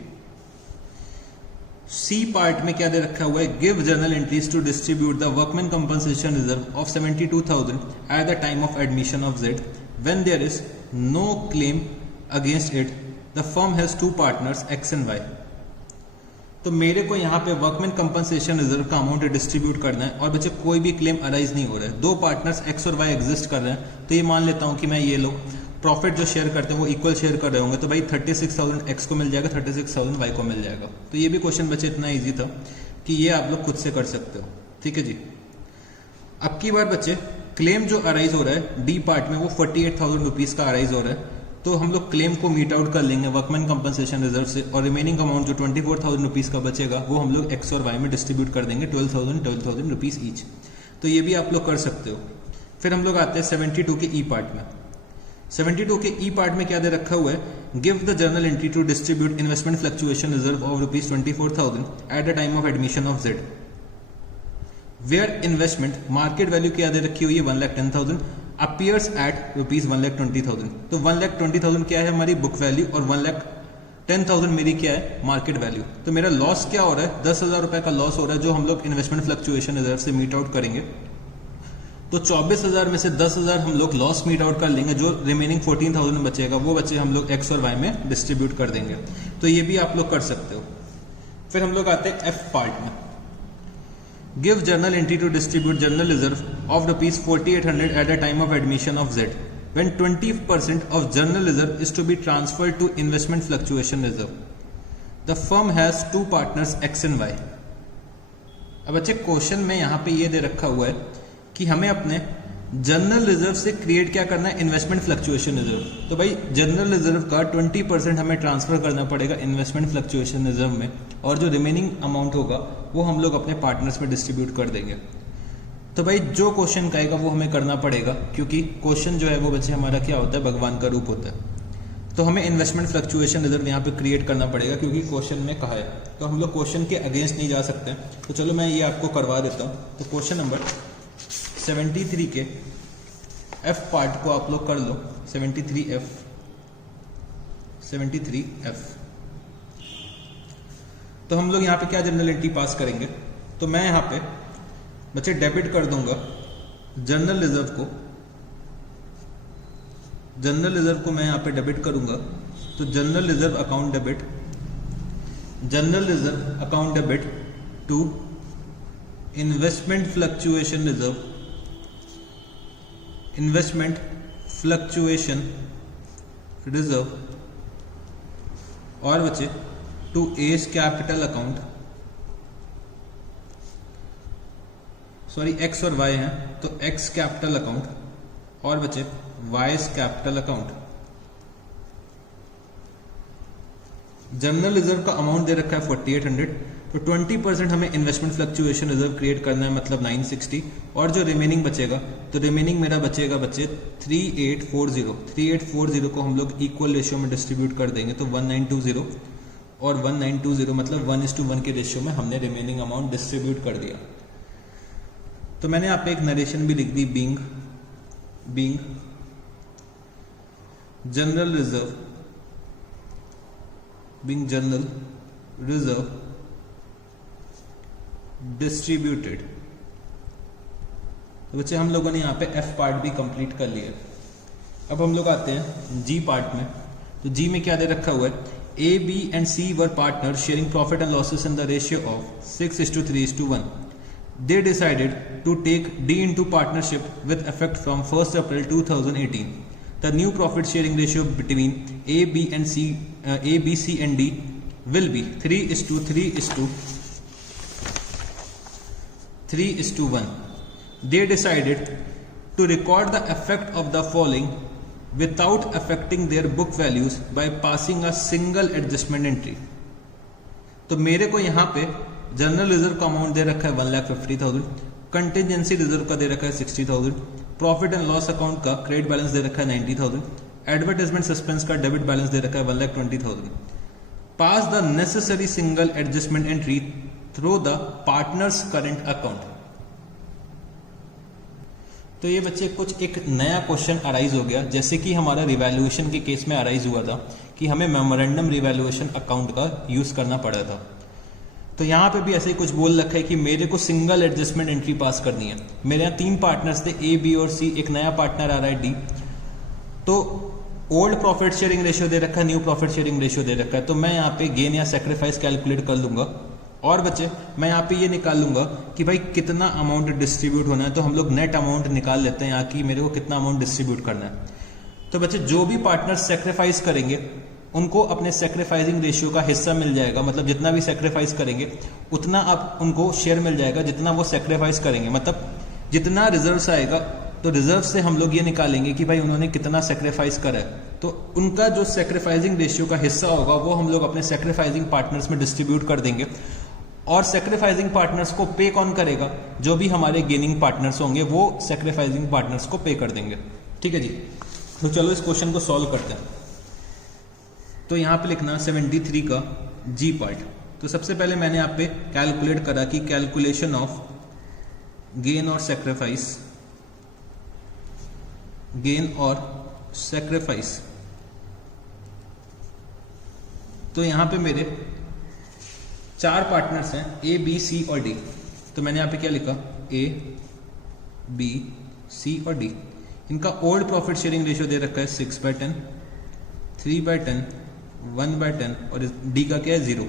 सी पार्ट में क्या दे रखा हुआ है, give journal entries to distribute the workman compensation reserve of 72,000 at the time of admission of Z when there is no claim against it, the firm has 2 partners X and Y. तो मेरे को यहाँ पे workman compensation reserve का amount distribute करना है और बच्चे कोई भी क्लेम अराइज नहीं हो रहा है, 2 पार्टनर्स एक्स और वाई एग्जिस्ट कर रहे हैं। तो ये मान लेता हूँ कि मैं ये लोग प्रॉफिट जो शेयर करते हैं वो इक्वल शेयर कर रहे होंगे, तो भाई 36,000 एक्स को मिल जाएगा, 36,000 वाई को मिल जाएगा। तो ये भी क्वेश्चन बच्चे इतना ईजी था कि ये आप लोग खुद से कर सकते हो। ठीक है जी। अब की बार बच्चे क्लेम जो अराइज हो रहा है डी पार्ट में वो 48,000 रुपीज का अराइज हो रहा है। तो हम लोग क्लेम को मीट आउट कर लेंगे वर्कमैन कंपनसेशन रिजर्व से और रिमेनिंग अमाउंट जो 24,000 रुपीज का बचेगा वो हम लोग एक्स और वाई में डिस्ट्रीब्यूट कर देंगे 12,000 रुपीज ईच। तो ये भी आप लोग कर सकते हो। फिर हम लोग आते हैं 72 के ई पार्ट में। 72 के ई पार्ट में क्या दे रखा हुआ है, give the journal entry to distribute investment fluctuation reserve of rupees 24,000 at the time of admission of Z where investment market value क्या दे रखी हुई है 1,10,000 अपीयर्स एट रुपीज 1,20,000। तो 1,20,000 क्या है हमारी बुक वैल्यू और 1,10,000 मेरी क्या है मार्केट वैल्यू। तो मेरा लॉस क्या हो रहा है, 10,000 रुपए का लॉस हो रहा है जो हम लोग इन्वेस्टमेंट फ्लक्चुएशन रिजर्व से मीट आउट करेंगे। तो 24,000 में से 10,000 हम लोग लॉस मीट आउट कर लेंगे, जो रिमेनिंग 14,000 बचेगा वो बच्चे हम लोग एक्स और वाई में डिस्ट्रीब्यूट कर देंगे। तो ये भी आप लोग कर सकते हो। फिर हम लोग आते हैं एफ पार्ट में, give journal entry to distribute journal reserve of rupees 4,800 at the time of admission of Z when 20% of journal reserve is to be transferred to investment fluctuation reserve, the firm has 2 partners X and Y. अब बच्चे question में यहाँ पे ये दे रखा हुआ है कि हमें अपने जनरल रिजर्व से क्रिएट क्या करना है, इन्वेस्टमेंट फ्लक्चुएशन रिजर्व। तो भाई जनरल रिजर्व का 20% हमें ट्रांसफर करना पड़ेगा इन्वेस्टमेंट फ्लक्चुएशन रिजर्व में और जो रिमेनिंग अमाउंट होगा वो हम लोग अपने पार्टनर्स में डिस्ट्रीब्यूट कर देंगे। तो भाई जो क्वेश्चन कहेगा वो हमें करना पड़ेगा, क्योंकि क्वेश्चन जो है वो बच्चे हमारा क्या होता है, भगवान का रूप होता है। तो हमें इन्वेस्टमेंट फ्लक्चुएशन रिजर्व यहाँ पे क्रिएट करना पड़ेगा क्योंकि क्वेश्चन में कहा है। तो हम लोग क्वेश्चन के अगेंस्ट नहीं जा सकते। तो चलो मैं ये आपको करवा देता हूँ। तो क्वेश्चन नंबर 73 के एफ पार्ट को आप लोग कर लो, 73F। तो हम लोग यहाँ पे क्या जनरल एंट्री पास करेंगे, तो मैं यहाँ पे बच्चे डेबिट कर दूंगा जनरल रिजर्व को मैं यहाँ पे डेबिट करूंगा। तो general reserve account debit general reserve account debit to investment fluctuation reserve, investment fluctuation reserve, और बचे to A's capital account, sorry X और वाई हैं तो एक्स कैपिटल अकाउंट, और बचे Y's capital account. General reserve का अमाउंट दे रखा है 4800, तो 20% हमें इन्वेस्टमेंट फ्लक्चुएशन रिजर्व क्रिएट करना है, मतलब 960, और जो रिमेनिंग बचेगा तो रिमेनिंग मेरा बचेगा 3840। 3840 को हम लोग इक्वल रेशियो में डिस्ट्रीब्यूट कर देंगे, तो 1920 और 1920 मतलब 1:1 के रेशियो में हमने रिमेनिंग अमाउंट डिस्ट्रीब्यूट कर दिया। तो मैंने यहाँ पे एक नरेशन भी लिख दी, being general reserve, being general reserve distributed। तो बच्चे हम लोगों ने यहाँ पे एफ पार्ट भी कंप्लीट कर लिया। अब हम लोग आते हैं जी पार्ट में। तो जी में क्या दे रखा हुआ है, A B and C were partner sharing profit and losses in the ratio of 6:3:1। They decided to take D into partnership with effect from 1 April 2018। The new profit sharing ratio between A, B and C, A, B, C and D will be 3:1. They decided to record the effect of the following without affecting their book values by passing a single adjustment entry। तो मेरे को यहाँ पे general reserve का amount दे रखा है 1,50,000, contingency reserve का दे रखा है 60,000, प्रॉफिट एंड लॉस अकाउंट का क्रेडिट बैलेंस दे रखा है 90,000, एडवर्टाइजमेंट सस्पेंस का डेबिट बैलेंस दे रखा है 1,20,000। Pass the necessary single adjustment entry through the partners current account. तो ये बच्चे कुछ एक नया क्वेश्चन अराइज हो गया, जैसे कि हमारा रिवैल्यूएशन के केस में अराइज हुआ था कि हमें मेमोरेंडम रिवैल्यूएशन अकाउंट का यूज करना पड़ा था। तो यहाँ पे भी ऐसे ही कुछ बोल रखा है कि मेरे को सिंगल एडजस्टमेंट एंट्री पास करनी है। मेरे यहाँ 3 पार्टनर्स थे, ए, बी और सी, एक नया पार्टनर आ रहा है डी। तो ओल्ड प्रॉफिट शेयरिंग रेशियो दे रखा है, न्यू प्रॉफिट शेयरिंग रेशियो दे रखा है, तो मैं यहाँ पे गेन या सेक्रीफाइस कैलकुलेट कर लूंगा। और बच्चे मैं यहाँ पे ये निकाल लूंगा कि भाई कितना अमाउंट डिस्ट्रीब्यूट होना है, तो हम लोग नेट अमाउंट निकाल लेते हैं यहाँ की मेरे को कितना अमाउंट डिस्ट्रीब्यूट करना है। तो बच्चे जो भी पार्टनर सेक्रीफाइस करेंगे उनको अपने सेक्रीफाइसिंग रेशियो का हिस्सा मिल जाएगा, मतलब जितना भी सेक्रीफाइस करेंगे उतना आप उनको शेयर मिल जाएगा जितना वो सेक्रीफाइस करेंगे। मतलब जितना रिजर्व्स आएगा तो रिजर्व से हम लोग ये निकालेंगे कि भाई उन्होंने कितना सेक्रीफाइस करा है, तो उनका जो सेक्रीफाइसिंग रेशियो का हिस्सा होगा वो हम लोग अपने सेक्रीफाइसिंग पार्टनर्स में डिस्ट्रीब्यूट कर देंगे। और सेक्रीफाइसिंग पार्टनर्स को पे कौन करेगा, जो भी हमारे गेनिंग पार्टनर्स होंगे वो सेक्रीफाइसिंग पार्टनर्स को पे कर देंगे। ठीक है जी, तो चलो इस क्वेश्चन को सॉल्व करते हैं। तो यहाँ पे लिखना 73 का जी पार्ट। तो सबसे पहले मैंने यहाँ पे कैलकुलेट करा कि कैलकुलेशन ऑफ गेन और सेक्रीफाइस, गेन और सेक्रीफाइस। तो यहाँ पे मेरे 4 पार्टनर्स हैं, ए, बी, सी और डी। तो मैंने यहाँ पे क्या लिखा, ए, बी, सी और डी। इनका ओल्ड प्रॉफिट शेयरिंग रेशियो दे रखा है 6/10, 3/10, 1/10 और डी का क्या है 0।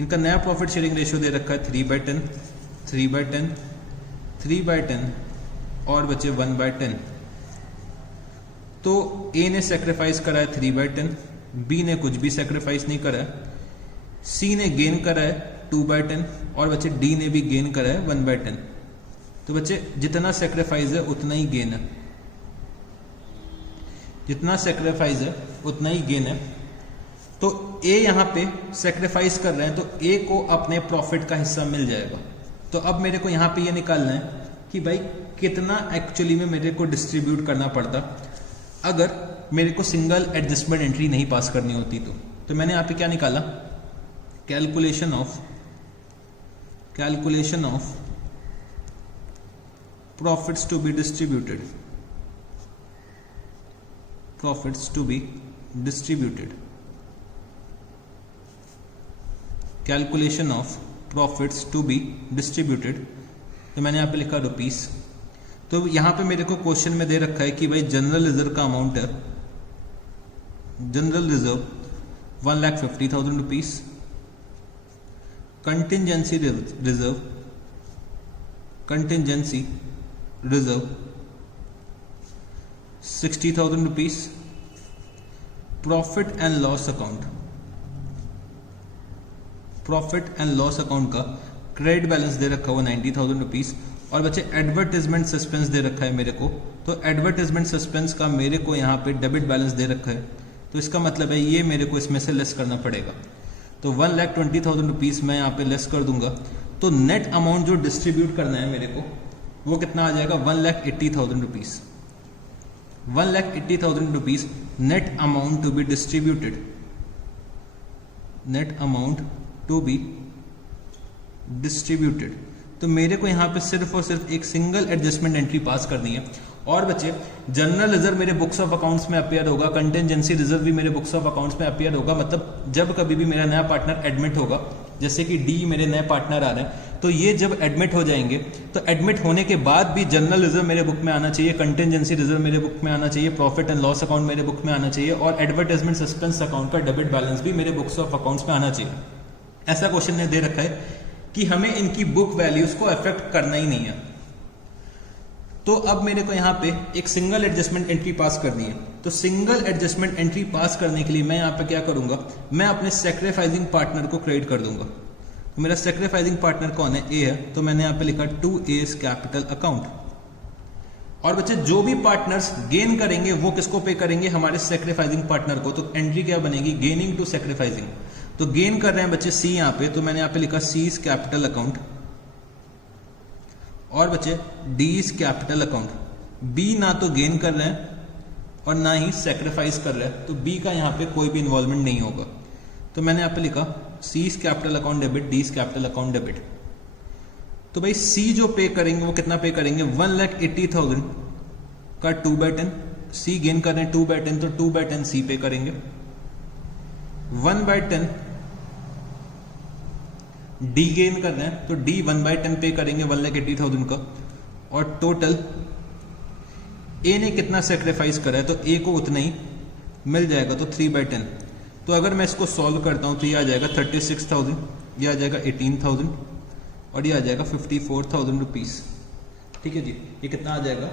इनका नया प्रॉफिट शेयरिंग रेशियो दे रखा है 3/10, 3/10, 3/10 और बचे 1/10। तो ए ने सेक्रीफाइस करा है 3/10, बी ने कुछ भी सेक्रीफाइस नहीं करा है, सी ने गेन करा है 2/10 और बच्चे डी ने भी गेन करा है 1/10। तो बच्चे जितना सेक्रीफाइस है उतना ही गेन है, जितना सेक्रीफाइस है उतना ही गेन है। तो ए यहाँ पे सेक्रीफाइस कर रहे हैं तो ए को अपने प्रॉफिट का हिस्सा मिल जाएगा। तो अब मेरे को यहाँ पे ये निकालना है कि भाई कितना एक्चुअली में मेरे को डिस्ट्रीब्यूट करना पड़ता अगर मेरे को सिंगल एडजस्टमेंट एंट्री नहीं पास करनी होती। तो मैंने यहाँ पे क्या निकाला, calculation of profits to be distributed, calculation of profits to be distributed. तो मैंने यहाँ पे लिखा रुपीस। तो यहाँ पे मेरे को क्वेश्चन में दे रखा है कि भाई जनरल रिजर्व का अमाउंट है, general reserve 1,50,000 rupees, contingency reserve 60,000 rupees, profit and loss account का क्रेडिट बैलेंस दे रखा हुआ 90,000 रुपीज, और बच्चे एडवर्टाइजमेंट सस्पेंस दे रखा है मेरे को, तो एडवर्टाइजमेंट सस्पेंस का मेरे को यहाँ पे डेबिट बैलेंस दे रखा है, तो इसका मतलब है ये मेरे को इसमें से लेस करना पड़ेगा। तो 1,20,000 रुपीज मैं यहाँ पे लेस कर दूंगा, तो नेट अमाउंट जो डिस्ट्रीब्यूट करना है मेरे को वो कितना आ जाएगा 1,80,000 rupees. 1,80,000 rupees net amount to be distributed, तो मेरे को यहाँ पे सिर्फ और सिर्फ एक सिंगल एडजस्टमेंट एंट्री पास करनी है। और बच्चे जनरल रिजर्व मेरे बुक्स ऑफ अकाउंट्स में अपीयर होगा, कंटिजेंसी रिजर्व भी मेरे बुक्स ऑफ अकाउंट्स में अपीयर होगा, मतलब जब कभी भी मेरा नया पार्टनर एडमिट होगा, जैसे कि डी मेरे नए पार्टनर आ रहे हैं, तो ये जब एडमिट हो जाएंगे तो एडमिट होने के बाद भी जनरल रिजर्व मेरे बुक में आना चाहिए, कंटिजेंसी रिजर्व मेरे बुक में आना चाहिए, प्रॉफिट एंड लॉस अकाउंट मेरे बुक में आना चाहिए, और एडवर्टाइजमेंट सस्पेंस अकाउंट का डेबिट बैलेंस भी मेरे बुक्स ऑफ अकाउंट्स में आना चाहिए। ऐसा क्वेश्चन ने दे रखा है कि हमें इनकी बुक वैल्यूज को अफेक्ट करना ही नहीं है। तो अब मेरे को यहाँ पे एक सिंगल एडजस्टमेंट एंट्री पास करनी है, तो सिंगल एडजस्टमेंट एंट्री पास करने के लिए मैं यहाँ पे क्या करूंगा, मैं अपने सैक्रिफाइसिंग पार्टनर को क्रेडिट कर दूंगा। तो मेरा सैक्रिफाइसिंग पार्टनर कौन है, ए है, तो मैंने यहाँ पे लिखा टू एज कैपिटल अकाउंट। और बच्चे जो भी पार्टनर्स गेन करेंगे वो किसको पे करेंगे, हमारे सैक्रिफाइसिंग पार्टनर को, तो एंट्री क्या बनेगी, गेनिंग टू सैक्रिफाइसिंग। तो गेन कर रहे हैं बच्चे सी यहाँ पे, तो मैंने यहाँ पे लिखा सी इज कैपिटल अकाउंट, और बच्चे D is capital account. B ना तो गेन कर रहे हैं और ना ही सैक्रिफाइस कर रहे हैं, तो बी का यहाँ पे कोई भी इन्वॉल्वमेंट नहीं होगा। तो मैंने यहाँ पे लिखा C is capital account debit, D is capital account debit. तो भाई सी जो पे करेंगे वो कितना पे करेंगे, 1,80,000 का 2/10, सी गेन कर रहे हैं 2/10, तो 2/10 सी पे करेंगे। 1/10 डी गेन कर रहे हैं, तो डी 1/10 पे करेंगे 1,80,000 का, और टोटल ए ने कितना सेक्रीफाइस करा है, तो ए को उतना ही मिल जाएगा, तो 3/10। तो अगर मैं इसको सॉल्व करता हूं तो ये आ जाएगा 36,000, ये आ जाएगा 18,000, और ये आ जाएगा 54,000 रुपीज। ठीक है जी, ये कितना आ जाएगा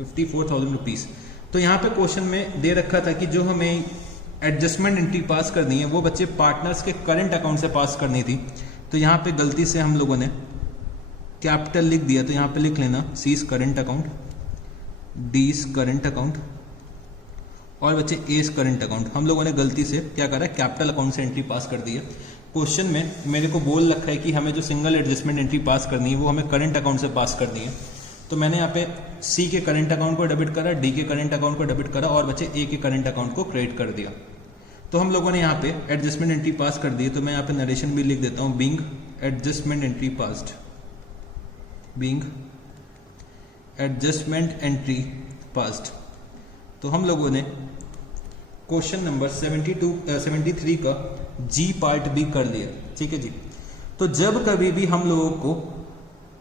54,000 रुपीज। तो यहाँ पे क्वेश्चन में दे रखा था कि जो हमें एडजस्टमेंट एंट्री पास करनी है वो बच्चे पार्टनर्स के करंट अकाउंट से पास करनी थी। तो यहाँ पे गलती से हम लोगों ने कैपिटल लिख दिया, तो यहाँ पे लिख लेना C is current account, D is current account, और बच्चे ए इज करंट अकाउंट। हम लोगों ने गलती से क्या करा, कैपिटल अकाउंट से एंट्री पास कर दी है। क्वेश्चन में मेरे को बोल रखा है कि हमें जो सिंगल एडजस्टमेंट एंट्री पास करनी है वो हमें करंट अकाउंट से पास करनी है। तो मैंने यहाँ पे सी के करंट अकाउंट को डेबिट करा, डी के करंट अकाउंट को डेबिट करा, और बच्चे ए के करंट अकाउंट को क्रेडिट कर दिया। तो हम लोगों ने यहाँ पे एडजस्टमेंट एंट्री पास कर दी है। तो मैं यहाँ पे नरेशन भी लिख देता हूँ, being adjustment entry passed, being adjustment entry passed. तो हम लोगों ने क्वेश्चन नंबर 73 का जी पार्ट भी कर लिया। ठीक है जी। तो जब कभी भी हम लोगों को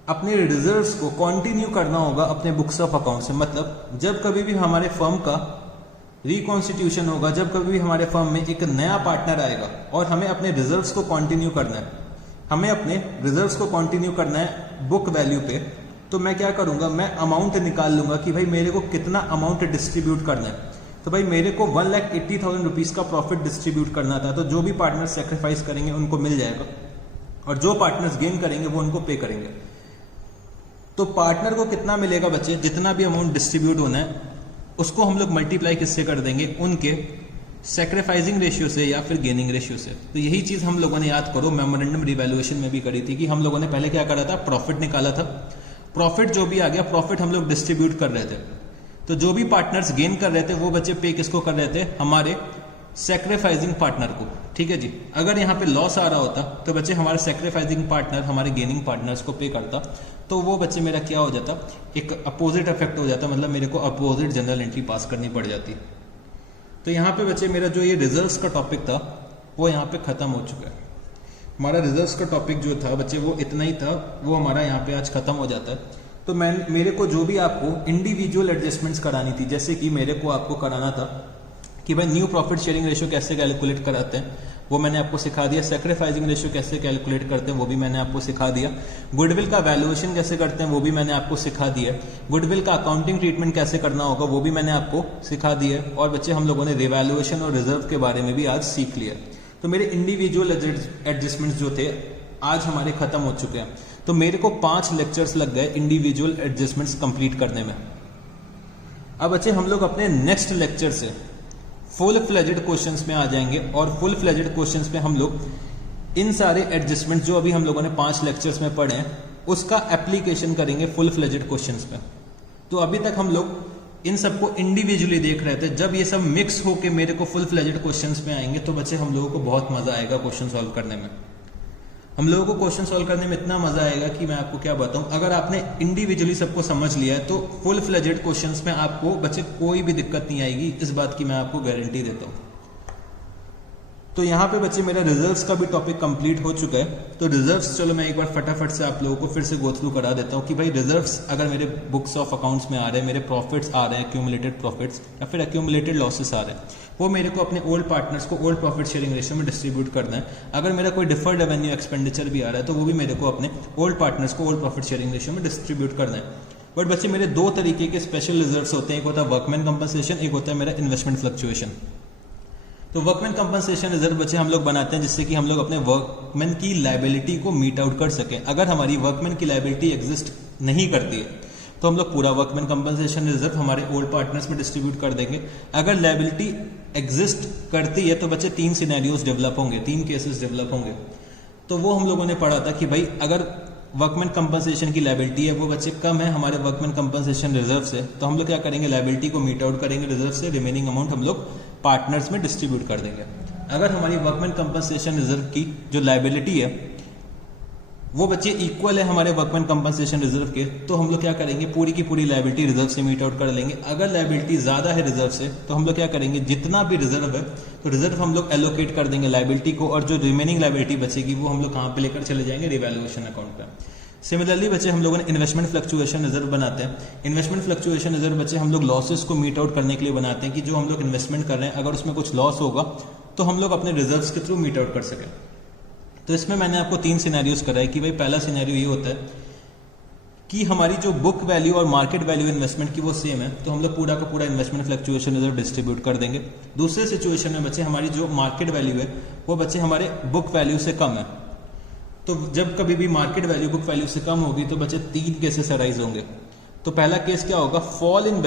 अपने रिजर्व्स को कंटिन्यू करना होगा अपने बुक्स ऑफ अकाउंट से, मतलब जब कभी भी हमारे फर्म का रिकॉन्स्टिट्यूशन होगा, जब कभी भी हमारे फर्म में एक नया पार्टनर आएगा और हमें अपने रिजर्व्स को कंटिन्यू करना है, हमें अपने रिजर्व्स को कंटिन्यू करना है बुक वैल्यू पे, तो मैं क्या करूंगा, मैं अमाउंट निकाल लूंगा कि भाई मेरे को कितना अमाउंट डिस्ट्रीब्यूट करना है। तो भाई मेरे को 1,80,000 रुपीज का प्रॉफिट डिस्ट्रीब्यूट करना था, तो जो भी पार्टनर सेक्रीफाइस करेंगे उनको मिल जाएगा, और जो पार्टनर्स गेन करेंगे वो उनको पे करेंगे। तो पार्टनर को कितना मिलेगा बच्चे, जितना भी अमाउंट डिस्ट्रीब्यूट होना है उसको हम लोग मल्टीप्लाई किससे कर देंगे, उनके सैक्रिफाइसिंग रेशियो से या फिर गेनिंग रेशियो से। तो यही चीज हम लोगों ने, याद करो, मेमोरेंडम रिवैल्यूएशन में भी करी थी कि हम लोगों ने पहले क्या करा था, प्रॉफिट निकाला था। प्रॉफिट जो भी आ गया, प्रॉफिट हम लोग डिस्ट्रीब्यूट कर रहे थे। तो जो भी पार्टनर्स गेन कर रहे थे वो बच्चे पे किसको कर रहे थे, हमारे सैक्रिफाइसिंग पार्टनर को। ठीक है जी। अगर यहाँ पे लॉस आ रहा होता तो बच्चे हमारे सैक्रिफाइसिंग पार्टनर हमारे गेनिंग पार्टनर्स को पे करता, तो वो बच्चे मेरा क्या हो जाता, एक अपोजिट इफेक्ट हो जाता, मतलब मेरे को अपोजिट जनरल एंट्री पास करनी पड़ जाती। तो यहाँ पे बच्चे मेरा जो ये रिजर्व्स का टॉपिक था वो यहाँ पे खत्म हो चुका है। हमारा रिजर्व्स का टॉपिक जो था बच्चे वो इतना ही था, वो हमारा यहाँ पे आज खत्म हो जाता है। तो मेरे को जो भी आपको इंडिविजुअल एडजस्टमेंट्स करानी थी, जैसे कि मेरे को आपको कराना था कि भाई न्यू प्रॉफिट शेयरिंग रेशियो कैसे कैलकुलेट कराते हैं, वो मैंने आपको सिखा दिया। सैक्रिफाइसिंग रेशियो कैसे कैलकुलेट करते हैं वो भी मैंने आपको सिखा दिया। गुडविल का वैल्यूएशन कैसे करते हैं वो भी मैंने आपको सिखा दिया। गुडविल का अकाउंटिंग ट्रीटमेंट कैसे करना होगा वो भी मैंने आपको सिखा दिया। और बच्चे हम लोगों ने रिवैल्यूएशन और रिजर्व के बारे में भी आज सीख लिया। तो मेरे इंडिविजुअल एडजस्टमेंट्स जो थे आज हमारे खत्म हो चुके हैं। तो मेरे को 5 लेक्चर्स लग गए इंडिविजुअल एडजस्टमेंट्स कंप्लीट करने में। अब बच्चे हम लोग अपने नेक्स्ट लेक्चर से फुल फ्लेजेड क्वेश्चंस में आ जाएंगे और फुल फ्लेजेड क्वेश्चंस में हम लोग इन सारे एडजस्टमेंट जो अभी हम लोगों ने 5 लेक्चर्स में पढ़े हैं उसका एप्लीकेशन करेंगे फुल फ्लेजेड क्वेश्चंस पे। तो अभी तक हम लोग इन सबको इंडिविजुअली देख रहे थे। जब ये सब मिक्स होके मेरे को फुल फ्लेजेड क्वेश्चंस में आएंगे तो बच्चे हम लोगों को बहुत मजा आएगा क्वेश्चन सॉल्व करने में। हम लोगों को क्वेश्चन सॉल्व करने में इतना मजा आएगा कि मैं आपको क्या बताऊं। अगर आपने इंडिविजुअली सबको समझ लिया है तो फुल फ्लेजेड क्वेश्चंस में आपको बच्चे कोई भी दिक्कत नहीं आएगी, इस बात की मैं आपको गारंटी देता हूं। तो यहाँ पे बच्चे मेरा रिजर्व्स का भी टॉपिक कंप्लीट हो चुका है। तो रिजर्व्स चलो मैं एक बार फटाफट से आप लोगों को फिर से गो थ्रू करा देता हूँ कि भाई रिजर्व्स अगर मेरे बुक्स ऑफ अकाउंट्स में आ रहे हैं, मेरे प्रॉफिट्स आ रहे हैं, एक्यूमुलेटेड प्रॉफिट्स या फिर एक्यूमुलेटेड लॉसेस आ रहे हैं, वो मेरे को अपने ओल्ड पार्टनर्स को ओल्ड प्रॉफिट शेयरिंग रेशियो में डिस्ट्रीब्यूट करना है। अगर मेरा कोई डिफर्ड रेवेन्यू एक्सपेंडिचर भी आ रहा है तो वो भी मेरे को अपने ओल्ड पार्टनर्स को ओल्ड प्रॉफिट शेयरिंग रेशियो में डिस्ट्रीब्यूट करना है। बट बच्चे मेरे 2 तरीके के स्पेशल रिजर्व्स होते हैं, एक होता है वर्कमैन कंपनसेशन, एक होता है मेरा इन्वेस्टमेंट फ्लक्चुएशन। तो वर्कमैन कंपनसेशन रिजर्व बच्चे हम लोग बनाते हैं जिससे कि हम लोग अपने वर्कमैन की लायबिलिटी को मीट आउट कर सकें। अगर हमारी वर्कमैन की लायबिलिटी एग्जिस्ट नहीं करती है तो हम लोग पूरा वर्कमैन कंपनसेशन रिजर्व हमारे ओल्ड पार्टनर्स में डिस्ट्रीब्यूट कर देंगे। अगर लायबिलिटी एग्जिस्ट करती है तो बच्चे 3 सिनेरियोज डेवलप होंगे, 3 केसेस डेवलप होंगे। तो वो हम लोगों ने पढ़ा था कि भाई अगर वर्कमैन कंपनसेशन की लायबिलिटी है वो बच्चे कम है हमारे वर्कमैन कंपनसेशन रिजर्व से, तो हम लोग क्या करेंगे, लायबिलिटी को मीट आउट करेंगे रिजर्व से, रिमेनिंग अमाउंट हम लोग पार्टनर्स में डिस्ट्रीब्यूट कर देंगे। अगर हमारी वर्कमैन कंपनसेशन रिजर्व की जो लायबिलिटी है वो बच्चे इक्वल है हमारे वर्कमैन कंपनसेशन रिजर्व के, तो हम लोग क्या करेंगे, पूरी की पूरी लायबिलिटी रिजर्व से मीट आउट कर लेंगे। अगर लायबिलिटी ज्यादा है रिजर्व से तो हम लोग क्या करेंगे, जितना भी रिजर्व है तो रिजर्व हम लोग एलोकेट कर देंगे लायबिलिटी को, और जो रिमेनिंग लायबिलिटी बचेगी वो हम लोग कहाँ पे लेकर चले जाएंगे, रिवैल्यूएशन अकाउंट पे। सिमिलरली बच्चे हम लोगों ने इन्वेस्टमेंट फ्लक्चुएशन रिजर्व बनाते हैं। इन्वेस्टमेंट फ्लक्चुएशन रिजर्व बच्चे हम लोग लॉसेस को मीट आउट करने के लिए बनाते हैं कि जो हम लोग इन्वेस्टमेंट कर रहे हैं अगर उसमें कुछ लॉस होगा तो हम लोग अपने रिजर्व्स के थ्रू मीट आउट कर सकें। तो इसमें मैंने आपको 3 सिनेरियोज कराए कि भाई पहला सिनेरियो ये होता है कि हमारी जो बुक वैल्यू और मार्केट वैल्यू इन्वेस्टमेंट की वो सेम है, तो हम लोग पूरा का पूरा इन्वेस्टमेंट फ्लक्चुएशन रिजर्व डिस्ट्रीब्यूट कर देंगे। दूसरे सिचुएशन में बच्चे हमारी जो मार्केट वैल्यू है वो बच्चे हमारे बुक वैल्यू से कम है। तो जब कभी भी मार्केट वैल्यू बुक वैल्यू से कम होगी तो बच्चे 3 केसेस अराइज होंगे। तो पहला केस क्या होगा, fall in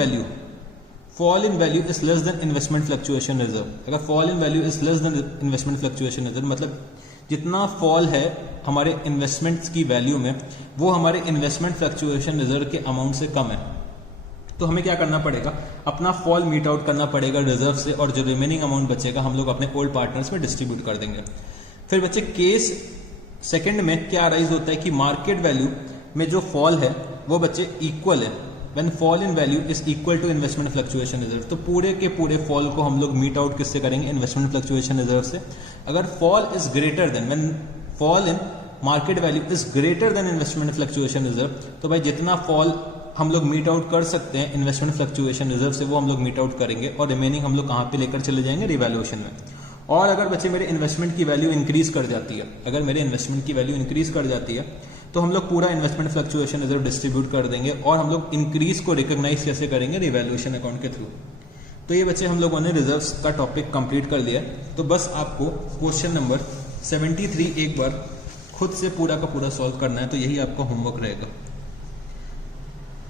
value is less than investment fluctuation reserve. अगर fall in value is less than investment fluctuation reserve मतलब जितना फॉल है हमारे इन्वेस्टमेंट्स की वैल्यू में वो हमारे इन्वेस्टमेंट फ्लक्चुएशन रिजर्व के अमाउंट से कम है, तो हमें क्या करना पड़ेगा, अपना फॉल मीट आउट करना पड़ेगा रिजर्व से, और जो रिमेनिंग अमाउंट बचेगा हम लोग अपने ओल्ड पार्टनर्स में डिस्ट्रीब्यूट कर देंगे। फिर बच्चे केस सेकंड में क्या अराइज होता है कि मार्केट वैल्यू में जो फॉल है वो बच्चे इक्वल है, when fall in value is equal to investment fluctuation reserve. तो पूरे के पूरे फॉल को हम लोग मीट आउट किससे करेंगे, इन्वेस्टमेंट फ्लक्चुएशन रिजर्व से। अगर fall is greater than, when fall in market value is greater than investment fluctuation reserve, तो भाई जितना फॉल हम लोग मीट आउट कर सकते हैं इन्वेस्टमेंट फ्लक्चुएशन रिजर्व से वो हम लोग मीट आउट करेंगे, और रिमेनिंग हम लोग कहाँ पे लेकर चले जाएंगे, रिवैल्यूएशन में। और अगर बच्चे मेरे इन्वेस्टमेंट की वैल्यू इंक्रीज कर जाती है, अगर मेरे इन्वेस्टमेंट की वैल्यू इंक्रीज कर जाती है तो हम लोग पूरा इन्वेस्टमेंट फ्लक्चुएशन रिजर्व डिस्ट्रीब्यूट कर देंगे, और हम लोग इंक्रीज को रिकॉग्नाइज कैसे करेंगे, रिवैल्यूएशन अकाउंट के थ्रू। तो ये बच्चे हम लोगों ने रिजर्व्स का टॉपिक कंप्लीट कर लिया। तो बस आपको क्वेश्चन नंबर 73 एक बार खुद से पूरा का पूरा सॉल्व करना है, तो यही आपका होमवर्क रहेगा।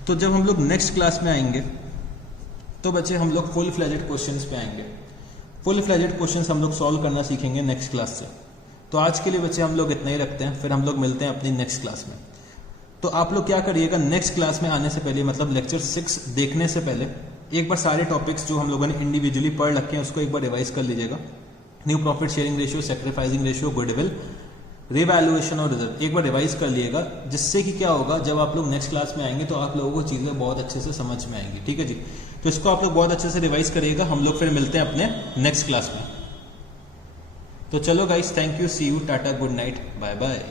तो जब हम लोग नेक्स्ट क्लास में आएंगे तो बच्चे हम लोग फुल फ्लेजेड क्वेश्चंस पे आएंगे। फुल फ्लेजेड क्वेश्चंस हम लोग सॉल्व करना सीखेंगे नेक्स्ट क्लास से। तो आज के लिए बच्चे हम लोग इतना ही रखते हैं, फिर हम लोग मिलते हैं अपनी नेक्स्ट क्लास में। तो आप लोग क्या करिएगा, नेक्स्ट क्लास में आने से पहले मतलब लेक्चर 6 देखने से पहले एक बार सारे टॉपिक्स जो हम लोगों ने इंडिविजुअली पढ़ रखे हैं उसको एक बार रिवाइज कर लीजिएगा। New profit sharing ratio, sacrificing ratio, goodwill, revaluation और रिजर्व एक बार रिवाइज कर लिएगा, जिससे कि क्या होगा, जब आप लोग नेक्स्ट क्लास में आएंगे तो आप लोगों को चीजें बहुत अच्छे से समझ में आएंगी। ठीक है जी, तो इसको आप लोग बहुत अच्छे से रिवाइज करिएगा। हम लोग फिर मिलते हैं अपने नेक्स्ट क्लास में। तो चलो guys, thank you, see you, tata, good night, bye bye.